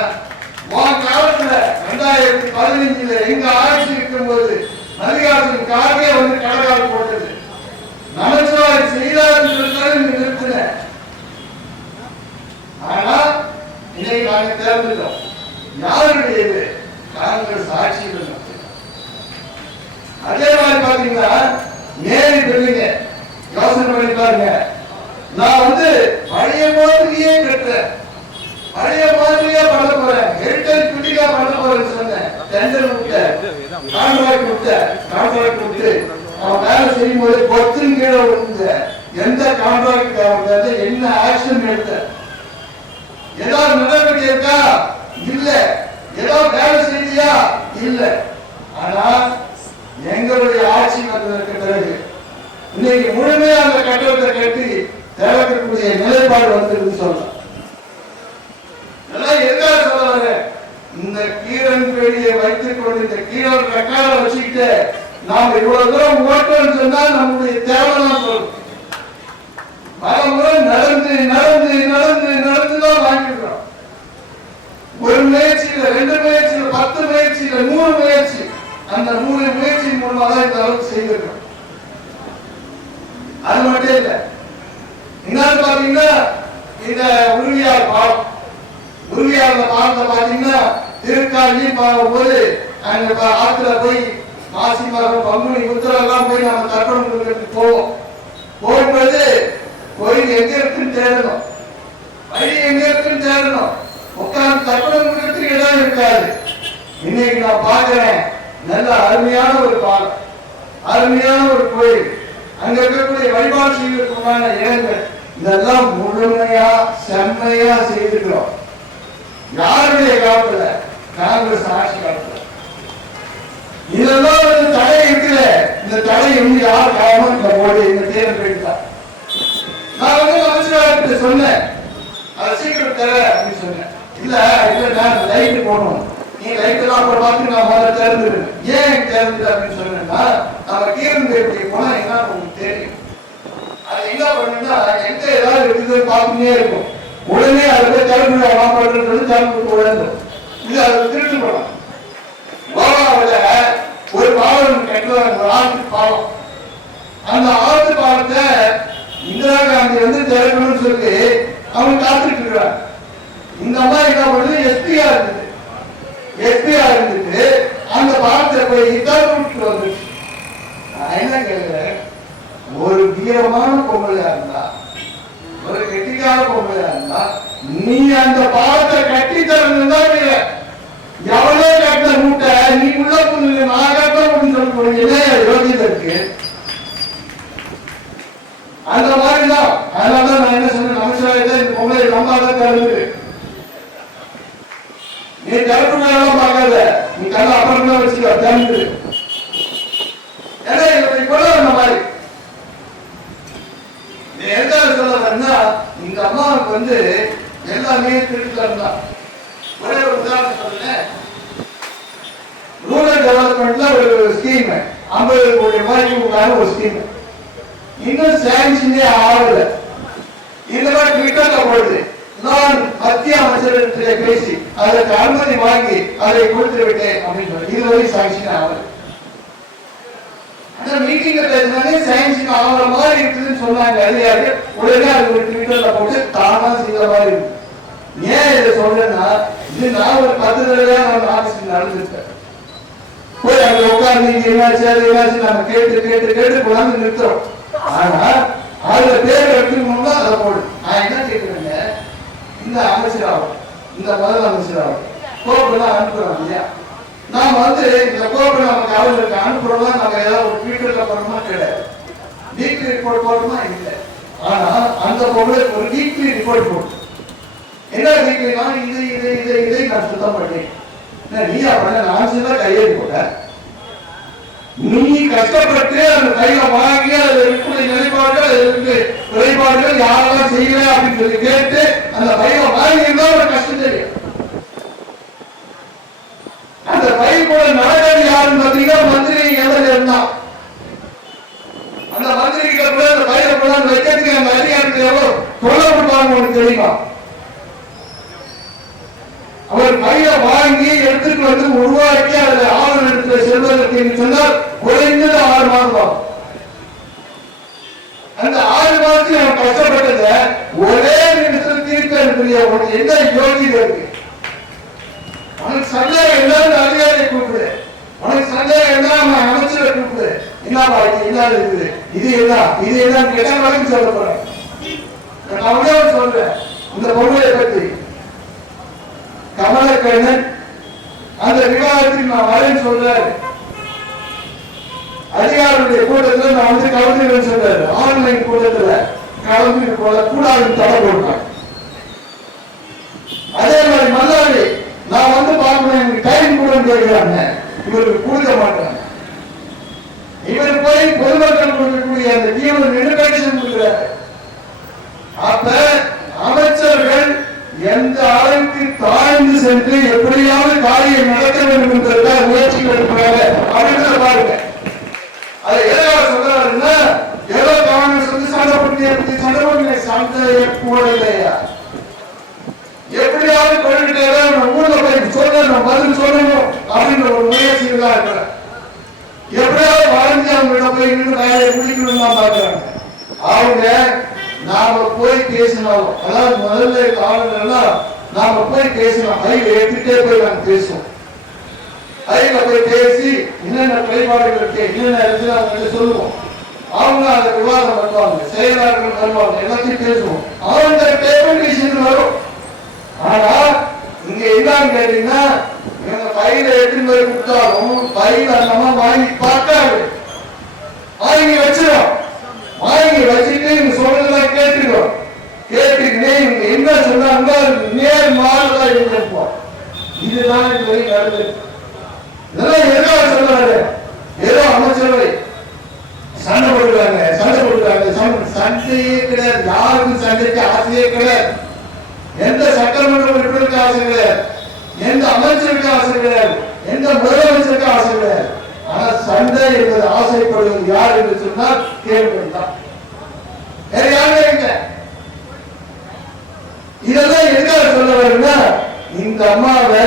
உன் காலத்துல 2015 எங்க ஆட்சி இருக்கும் போது மல்லிகார்ஜுன் காரே வந்து கடகால் போட்டது. நமச்சிவாய் செய்தார் நிறுத்தின. ஆனா இன்னைக்கு நாங்க தேர்ந்துட்டோம். யாருடைய இது? காங்கிரஸ் ஆட்சியில். அதே மாதிரி பாத்தீங்கன்னா மேரி பில்லுங்க யோசனை பண்ணி பாருங்க. நான் வந்து பழைய மாதிரியே கட்டுறேன், பழைய மாதிரியே பண்ண போறேன், ஹெரிட்டேஜ் பில்டிங்கா பண்ண போறேன்னு சொன்னேன். டெண்டர் கான்ட்ராக்ட் கொடுத்து அவன் வேலை செய்யும் போது கொத்தின் கீழே விழுந்த எந்த கான்ட்ராக்ட் அவன் என்ன ஆக்ஷன் எடுத்த? ஏதாவது நடவடிக்கை இருக்கா? இல்ல. ஏதாவது வேலை செய்தியா? இல்ல. ஆனா எங்களுடைய ஆட்சி வந்ததற்கு பிறகு இன்னைக்கு முழுமையா அந்த கட்டடத்தை கட்டி திறக்கக்கூடிய நிலைப்பாடு வந்து சொல்லலாம். எதற்காக சொல்ல வர, இந்த கீரன் பேடியை வைத்துக் கொண்டு இந்த கீரன் ரெக்கார்ட வச்சுக்கிட்டு நாம் இவ்வளவு தூரம் ஓட்டோன்னு சொன்னா நம்முடைய தேவைதான் சொல்லும். பல முறை நடந்து நடந்து நடந்து நடந்துதான் வாங்கிக்கிறோம். ஒரு முயற்சியில, 2 முயற்சியில, 10 முயற்சியில, 100 முயற்சி. அந்த 100 முயற்சியின் மூலமாக தான் இந்த அளவுக்கு செய்திருக்கோம். அது மட்டும் இல்ல, இன்னொரு பாத்தீங்கன்னா இந்த உருவியார் பாலம், உருவியார் பாலத்தை பாத்தீங்கன்னா திருக்காஞ்சி போது அங்க ஆத்துல போய் மாசி மரம் பங்குனி உத்தரம் போய் நம்ம தர்ப்பணம் கொடுக்கறதுக்கு போவோம். போகும்போது கோயில் எங்க இருக்குன்னு தேடணும், வழி எங்க இருக்குன்னு தேடணும். உட்கார்ந்து தர்ப்பணம் கொடுக்கறதுக்கு இடம் இருக்காது. இன்னைக்கு நான் பாக்குறேன், நல்ல அருமையான ஒரு பாலம், அருமையான ஒரு கோயில், அங்க இருக்கக்கூடிய வழிபாடு செய்வதற்குமான இடங்கள் இதெல்லாம் முழுமையா செம்மையா செய்திருக்கிறோம். யாருடைய காலத்துல? காங்கிரஸ் ஆட்சி காலத்துல. இதெல்லாம் ஒரு தடை இருக்குல்ல, இந்த தடை வந்து யார் காரணம்? இந்த மோடி, இந்த தேர்தல் போயிட்டா. நான் வந்து அமைச்சராக சொன்னேன், அதை சீக்கிரம் தர அப்படின்னு சொன்னேன். இல்ல இல்ல நான் லைட்டு போடணும், நீ லைட் எல்லாம் போட பார்த்து நான் முதல்ல தேர்ந்துருவேன். ஏன் தேர்ந்து அப்படின்னு சொன்னேன்னா, நம்ம கீரன் பேட்டிக்கு போனா என்ன உங்களுக்கு தெரியும். அது என்ன பண்ணுன்னா, எங்க ஏதாவது இருக்குதுன்னு பார்த்துட்டே இருக்கும். உடனே அதை போய் திறந்து பண்றது திறந்து உடனே இது அது திருட்டு படம். கோவாவில் ஒரு பாலம் கட்டுவாங்க, ஒரு ஆற்று பாலம். அந்த ஆற்று பாலத்தை இந்திரா காந்தி வந்து திறக்கணும்னு சொல்லி அவங்க காத்துட்டு இருக்கிறாங்க. இந்த அம்மா என்ன பண்ணுது, எஸ்பியா இருந்தது, எஸ்பியா இருந்துட்டு அந்த பாலத்தை போய் திறந்து வந்துச்சு. நான் என்ன கேட்கிறேன், ஒரு வீரமான பொம்பளையா இருந்தா, ஒரு கெட்டிக்கார பொம்பளையா இருந்தா, நீ அந்த பாலத்தை கட்டி தரணும்னா எவ்வளவு கட்ட மூட்டை நீ உள்ள புண்ணு நான் கட்ட முடியும் சொல்லி யோகிதா இருக்கு. அந்த மாதிரிதான். அதனாலதான் நான் என்ன சொன்னேன், அமைச்சராக இந்த பொம்பளை நம்பாதான் தருது. நீ தரப்பு மேலாம் பார்க்காத, நீ கல்ல அப்புறம் தான் வச்சுக்க தந்து. ஏன்னா இப்ப அந்த மாதிரி எதாவது சொல்ல வரா, இந்த அம்மாவுக்கு வந்து எல்லாமே திருட்டுல இருந்தா. ஒரே ஒரு உதாரணம் சொல்றேன், ரூரல் டெவலப்மெண்ட்ல ஒரு ஸ்கீம் 50 கோடி ரூபாய்க்கு ஒரு ஸ்கீம் இன்னும் சாங்ஷனே ஆகல. இந்த மாதிரி ட்விட்டர்ல போடுது, நான் மத்திய அமைச்சர் பேசி அதற்கு அனுமதி வாங்கி அதை கொடுத்து விட்டேன் அப்படின்னு சொல்லி இதுவரை சாங்ஷன் ஆகல. மீட்டிங்ல பேசினாலே சாங்ஷன் ஆகிற மாதிரி இருக்குதுன்னு சொன்னாங்க அதிகாரி. உடனே அது ஒரு ட்விட்டர்ல போட்டு தானா செய்யற மாதிரி இருக்கு. ஏன் இதை சொல்றேன்னா, இது நான் ஒரு 10 தடவையா நான் ஆபீஸ்க்கு நடந்திருக்கேன். போய் அங்க உட்கார்ந்து என்னாச்சு அது என்னாச்சு நம்ம கேட்டு கேட்டு கேட்டு கொண்டாந்து நிறுத்துறோம். ஆனா அதுல பேர் எடுத்துக்கணும்னா அதை போடு. நான் என்ன கேட்கிறேங்க, இந்த அமைச்சராகும், இந்த முதல் அமைச்சராகும் கோப்பெல்லாம் அனுப்புறோம் இல்லையா, நாம வந்து இந்த கோப்பை நமக்கு அவர்களுக்கு அனுப்புறோம்னா நம்ம ஏதாவது ஒரு ட்விட்டர்ல போறோமா கிடையாது, வீக்லி ரிப்போர்ட் போறோமா இல்லை, ஆனா அந்த பொம்பளை ஒரு வீக்லி ரிப்போர்ட் போட்டு என்ன வீக்லினா இதை நான் சுத்தம் பண்ணேன். நீயா பண்ண நான் தான் கையெழுத்து போட்டேன். நீ கஷ்டப்பட்டு அந்த கையில வாங்கி அதுல இருக்கக்கூடிய நிலைப்பாடுகள் இருக்கு குறைபாடுகள் யாரெல்லாம் செய்யல அப்படின்னு சொல்லி கேட்டு அந்த கையில வாங்கியிருந்தா ஒரு கஷ்டம் தெரியும். அந்த கை கூட நடக்கிறது யாருன்னு பாத்தீங்கன்னா மந்திரி எவ்வளவு இருந்தான். அந்த மந்திரிகளை கூட அந்த கையில கூட வைக்கிறதுக்கு அந்த அதிகாரத்தை எவ்வளவு கொல்லப்படுவாங்க உனக்கு தெரியுமா? அவர் கையில வாங்கி எடுத்துட்டு வந்து உருவாக்கி அதுல ஆளுநர் செல்வதற்கு சொன்னால் குறைந்தது 6 மாதம். அந்த 6 மாதத்தில் அவன் கஷ்டப்பட்டத ஒரே நிமிஷத்தில் தீர்ப்பு எடுக்கிறியா? உனக்கு என்ன யோகிதை இருக்கு? உனக்கு சந்தேகம் என்ன அதிகாரியை கூப்பிடு, உனக்கு சந்தேகம் என்ன அமைச்சரை கூப்பிடு. என்னப்பா இது என்ன இருக்குது, இது என்ன கேட்டா வரைக்கும் சொல்ல போறேன். நான் சொல்றேன் இந்த பொருளை பற்றி. கமலக்கண்ணன் அந்த விவாதத்தில் நான் வரேன்னு சொல்றாரு. அதிகாரியுடைய கூட்டத்தில் நான் வந்து கலந்துக்கிறேன்னு சொல்றாரு. ஆன்லைன் கூட்டத்தில் கலந்து கூடாதுன்னு தடை போடுறாங்க. அதே மாதிரி மல்லாடி நான் வந்து பார்க்கணும் எனக்கு டைம் கூட கேட்கிறாங்க. இவருக்கு கொடுக்க மாட்டாங்க. இவர் போய் பொதுமக்கள் கொடுக்கக்கூடிய அந்த ஜீவன் இன்ஃபர்மேஷன் கொடுக்கிறாரு. அப்ப அமைச்சர்கள் எந்த அளவுக்கு தாழ்ந்து சென்று எப்படியாவது காரியம் நடக்க வேண்டும் என்பதற்காக முயற்சிகள் எடுக்கிறாங்க அப்படின்றத பாருங்க. அதை எதனால சொல்றாருன்னா ஏதோ காங்கிரஸ் வந்து சண்டை சண்டை போடலையா, எப்படியாவது கொண்டுட்டே ஊர்ல போய் சொல்லணும் பதில் சொல்லணும் அப்படின்ற ஒரு முயற்சிகள் தான் இருக்கிறார். எப்படியாவது வளைஞ்சு அவங்க போய் நின்று வேலையை முடிக்கணும் தான் பாக்குறாங்க. அவங்க நாம போய் பேசினாலும் அதாவது முதல்ல ஆளுநர்லாம் நாம போய் பேசலாம். ஹைவே எடுத்துட்டே போய் நாங்க பேசுவோம். ஹைவேல போய் பேசி என்னென்ன குறைபாடுகள் இருக்கு என்னென்ன இருக்குன்னு அவங்க சொல்லுவோம். அவங்க அதை விவாதம் பண்ணுவாங்க, செயலாளர்கள் வருவாங்க, எல்லாத்தையும் பேசுவோம். அவங்க பேமெண்ட் வரும். ஆனா இங்க என்னன்னு கேட்டீங்கன்னா இவங்க பையில எடுத்துன்னு போய் கொடுத்தாலும் பையில நம்ம வாங்கி பார்க்காது, வாங்கி வச்சிடும். வாங்கி வச்சுட்டு இவங்க சொல்றதெல்லாம் கேட்டுக்கிறோம். கேட்டுக்கிட்டே இவங்க என்ன சொன்னாங்க நேர் மாறுதான் இருந்திருப்போம். இதுதான் இதுவரை நடந்தது. இதெல்லாம் எதோ சொல்றாரு, ஏதோ அமைச்சரவை சண்டை போடுறாங்க. சண்டையே கிடையாது. யாருக்கும் சண்டைக்கு ஆசையே கிடையாது. எந்த சட்டமன்ற உறுப்பினருக்கு ஆசை கிடையாது, எந்த அமைச்சருக்கு ஆசை கிடையாது, எந்த முதலமைச்சருக்கு ஆசை கிடையாது. ஆனா சண்டை என்பது ஆசைப்படுவது யார் என்று சொன்னால் கேள்விதான். வேற யாருமே இல்லை. இதெல்லாம் எதுக்காக சொல்ல வரும்னா இந்த அம்மாவை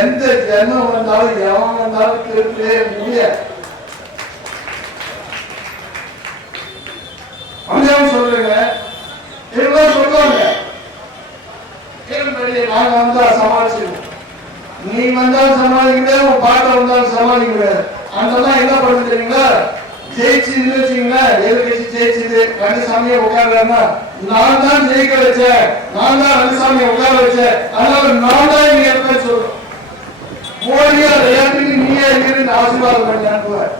எந்த ஜென்மம் வந்தாலும் எவன் வந்தாலும் திருப்பவே முடியாது. அப்படியும் சொல்றீங்க சொல்லுவாங்க. நாங்க வந்தா சமாளிச்சிருவோம், நீ வந்தாலும் சமாளிக்க உன் பாட்டை வந்தாலும் சமாளிக்க. அதெல்லாம் என்ன பண்ணு தெரியுங்களா? ஜெயிச்சுன்னு வச்சுங்களா, எதிர்கட்சி ஜெயிச்சுது ரங்கசாமியை உட்கார்றா, நான் தான் ஜெயிக்க வச்சேன், நான் தான் ரங்கசாமியை உட்கார வச்சேன், அதனால நான் தான் நீங்க எப்ப சொல்றோம். மோடியா விளையாட்டுக்கு நீயே இருந்து ஆசீர்வாதம் பண்ணி அனுப்புவார்.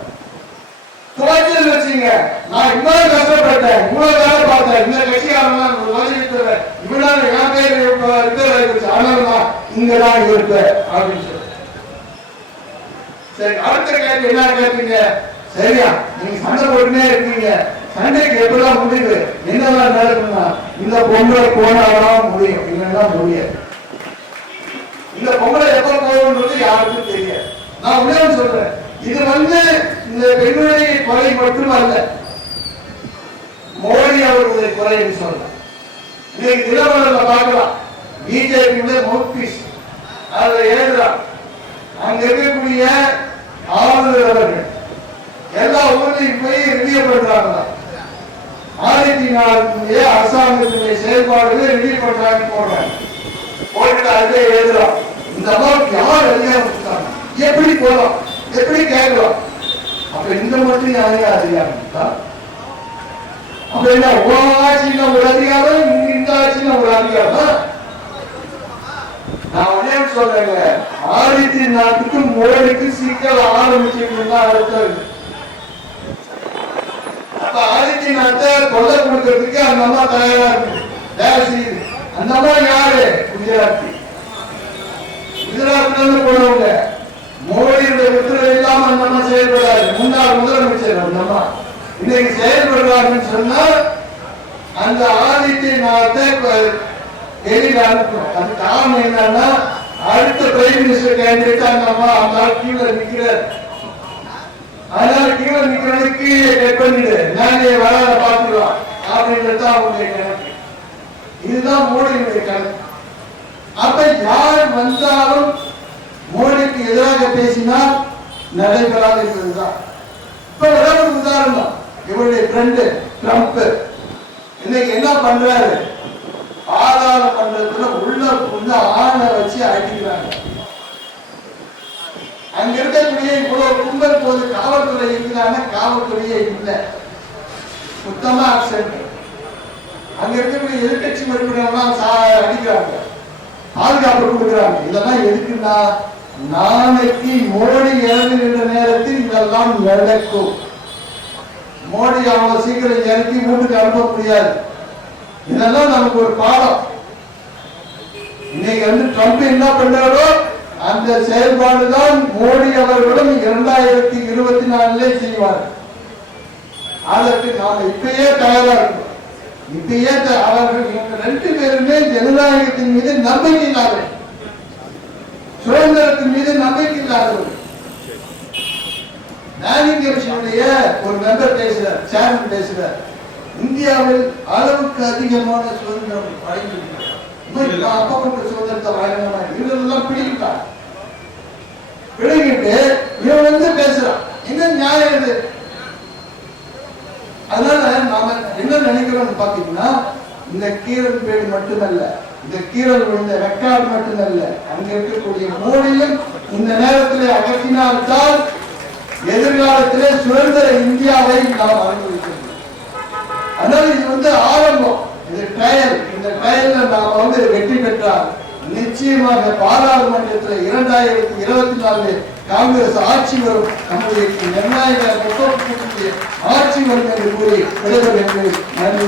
தோச்சல் வச்சுங்க, நான் இவ்வளவு கஷ்டப்பட்டேன், இவ்வளவு வேலை பார்த்தேன், இந்த கட்சியாரெல்லாம் வலியுறுத்துறேன், இவ்வளவு என் பேர் ரிப்பேர் ஆயிடுச்சு, அதனாலதான் இங்கதான் இருப்பேன் அப்படின்னு சொல்லி. சரி, அடுத்த கேள்வி என்ன கேட்பீங்க? சரியா, நீங்க சண்டை போட்டுனே இருக்கீங்க, சண்டைக்கு எப்படிதான் முடிவு என்னதான் நடக்கும்னா இந்த பொங்கலை போனாதான் முடியும், இல்லைன்னா முடியாது. இந்த பொங்கலை எப்ப போகணுன்றது யாருக்கும் தெரியாது. நான் உடனே சொல்றேன், இது இந்த பெண்ணுடைய கொலை மட்டுமல்ல, மோடி அவர்களுடைய கொலைன்னு சொல்றேன். இன்னைக்கு தினமலர்ல பார்க்கலாம், பிஜேபி மவுத் பீஸ் அதுல எழுதுறான். அங்க இருக்கக்கூடிய ஆளுநர் அவர்கள் எல்லா ஊர்லையும் போய் ரிவியூ பண்றாங்க. ஆதித்யநாத் அரசாங்கத்தினுடைய செயல்பாடுகளை ரிவியூ பண்றாங்க போடுறாங்க. போட்டு அதுவே எழுதுறான், இந்த அம்மாவுக்கு யார் அதிகாரம் கொடுத்தாங்க, எப்படி போலாம், எப்படி கேட்கலாம். அப்ப இந்த மட்டும் யாரையா அதிகாரம் கொடுத்தா? அப்ப என்ன ஆட்சியில ஒரு அதிகாரம், இந்த ஆட்சியில ஒரு அதிகாரம்? நான் உடனே சொல்றேங்க, ஆதித்யநாத்துக்கு மோடிக்கு சிக்கல் ஆரம்பிச்சுட்டு தான் அடுத்தது. அப்ப ஆதித்யநாத்தை கொல்ல கொடுக்கறதுக்கு அந்த அம்மா தயாரா இருக்கு, வேலை செய்யுது. அந்த அம்மா யாரு? குஜராத்தி. குஜராத்ல இருந்து போனவங்க. மோடியுடைய உத்தரவு இல்லாம அந்த அம்மா செயல்படாது. முன்னாள் முதலமைச்சர் அந்த அம்மா இன்னைக்கு செயல்படுறாருன்னு சொன்னா அந்த ஆதித்யநாத்தை வெளியில அனுப்பணும். அது காரணம் என்னன்னா அடுத்த பிரைம் மினிஸ்டர் கேண்டிடேட் அந்த அம்மா அந்த கீழே நிக்கிறார். அதனால கீழே நிக்கிறதுக்கு கட் பண்ணிடு, நானே வராத பாத்துக்கலாம் அப்படின்றது அவங்களுடைய கணக்கு. இதுதான் மோடியுடைய கணக்கு. அப்ப யார் வந்தாலும் மோடிக்கு எதிராக பேசினால் நடைபெறாது என்பதுதான். இப்ப ஒரு உதாரணம், இவருடைய ஃப்ரெண்டு ட்ரம்ப் இன்னைக்கு என்ன பண்றாரு? பாராளுமன்றத்துல உள்ள புள்ள ஆணை வச்சு அடிக்கிறாங்க. அங்க இருக்கக்கூடிய இவ்வளவு கும்பல் போது காவல்துறை இருக்கிறாங்க, காவல்துறையே இல்லை, சுத்தமா ஆப்சென்ட். அங்க இருக்கக்கூடிய எதிர்கட்சி உறுப்பினர்கள் அடிக்கிறாங்க, பாதுகாப்பு கொடுக்குறாங்க. இதெல்லாம் எதுக்குன்னா நாளைக்கு மோடி இறங்குகின்ற நேரத்தில் இதெல்லாம் நடக்கும். மோடி அவ்வளவு சீக்கிரம் இறக்கி வீட்டுக்கு அனுப்ப முடியாது. இதெல்லாம் நமக்கு ஒரு பாடம். இன்னைக்கு ட்ரம்ப் என்ன பண்றாரோ அந்த செயல்பாடுதான் மோடி அவர்களும் 2024 செய்வார். அதற்கு நாம இப்பயே தயாரா இருக்கணும். இப்பயே அவர்கள் ரெண்டு பேருமே ஜனநாயகத்தின் மீது நம்பிக்கை இல்லாதவர்கள், சுதந்திரத்தின் மீது நம்பிக்கை இல்லாதவர்கள். பிளானிங் கமிஷனுடைய ஒரு மெம்பர் பேசுறார், சேர்மன் பேசுறார், இந்தியாவில் அளவுக்கு அதிகமான சுதந்திரம் வழங்கியிருக்கிறார். அப்பப்பட்ட சுதந்திரத்தை வழங்கினாங்க. இதெல்லாம் பிடிக்கிட்டான், பிடிக்கிட்டு இவன் பேசுறான். என்ன நியாயம் இது? அதனால நாம என்ன நினைக்கிறோம் பாத்தீங்கன்னா, இந்த கீரல் பேடு மட்டுமல்ல, இந்த கீரல் விழுந்த ரெக்கார்டு மட்டுமல்ல, அங்க இருக்கக்கூடிய மோடியும் இந்த நேரத்தில் அகற்றினால்தான் எதிர்காலத்திலே சுதந்திர இந்தியாவை நாம் அனுபவிக்கிறோம். அதனால இது ஆரம்பம், இது ட்ரையல். இந்த ட்ரையல்ல நாம வெற்றி பெற்றால் நிச்சயமாக பாராளுமன்றத்தில் 2024 காங்கிரஸ் ஆட்சி வரும், நம்முடைய நிர்ணாயக ஆட்சி வரும் என்று கூறி விடைபெறுகிறேன். நன்றி.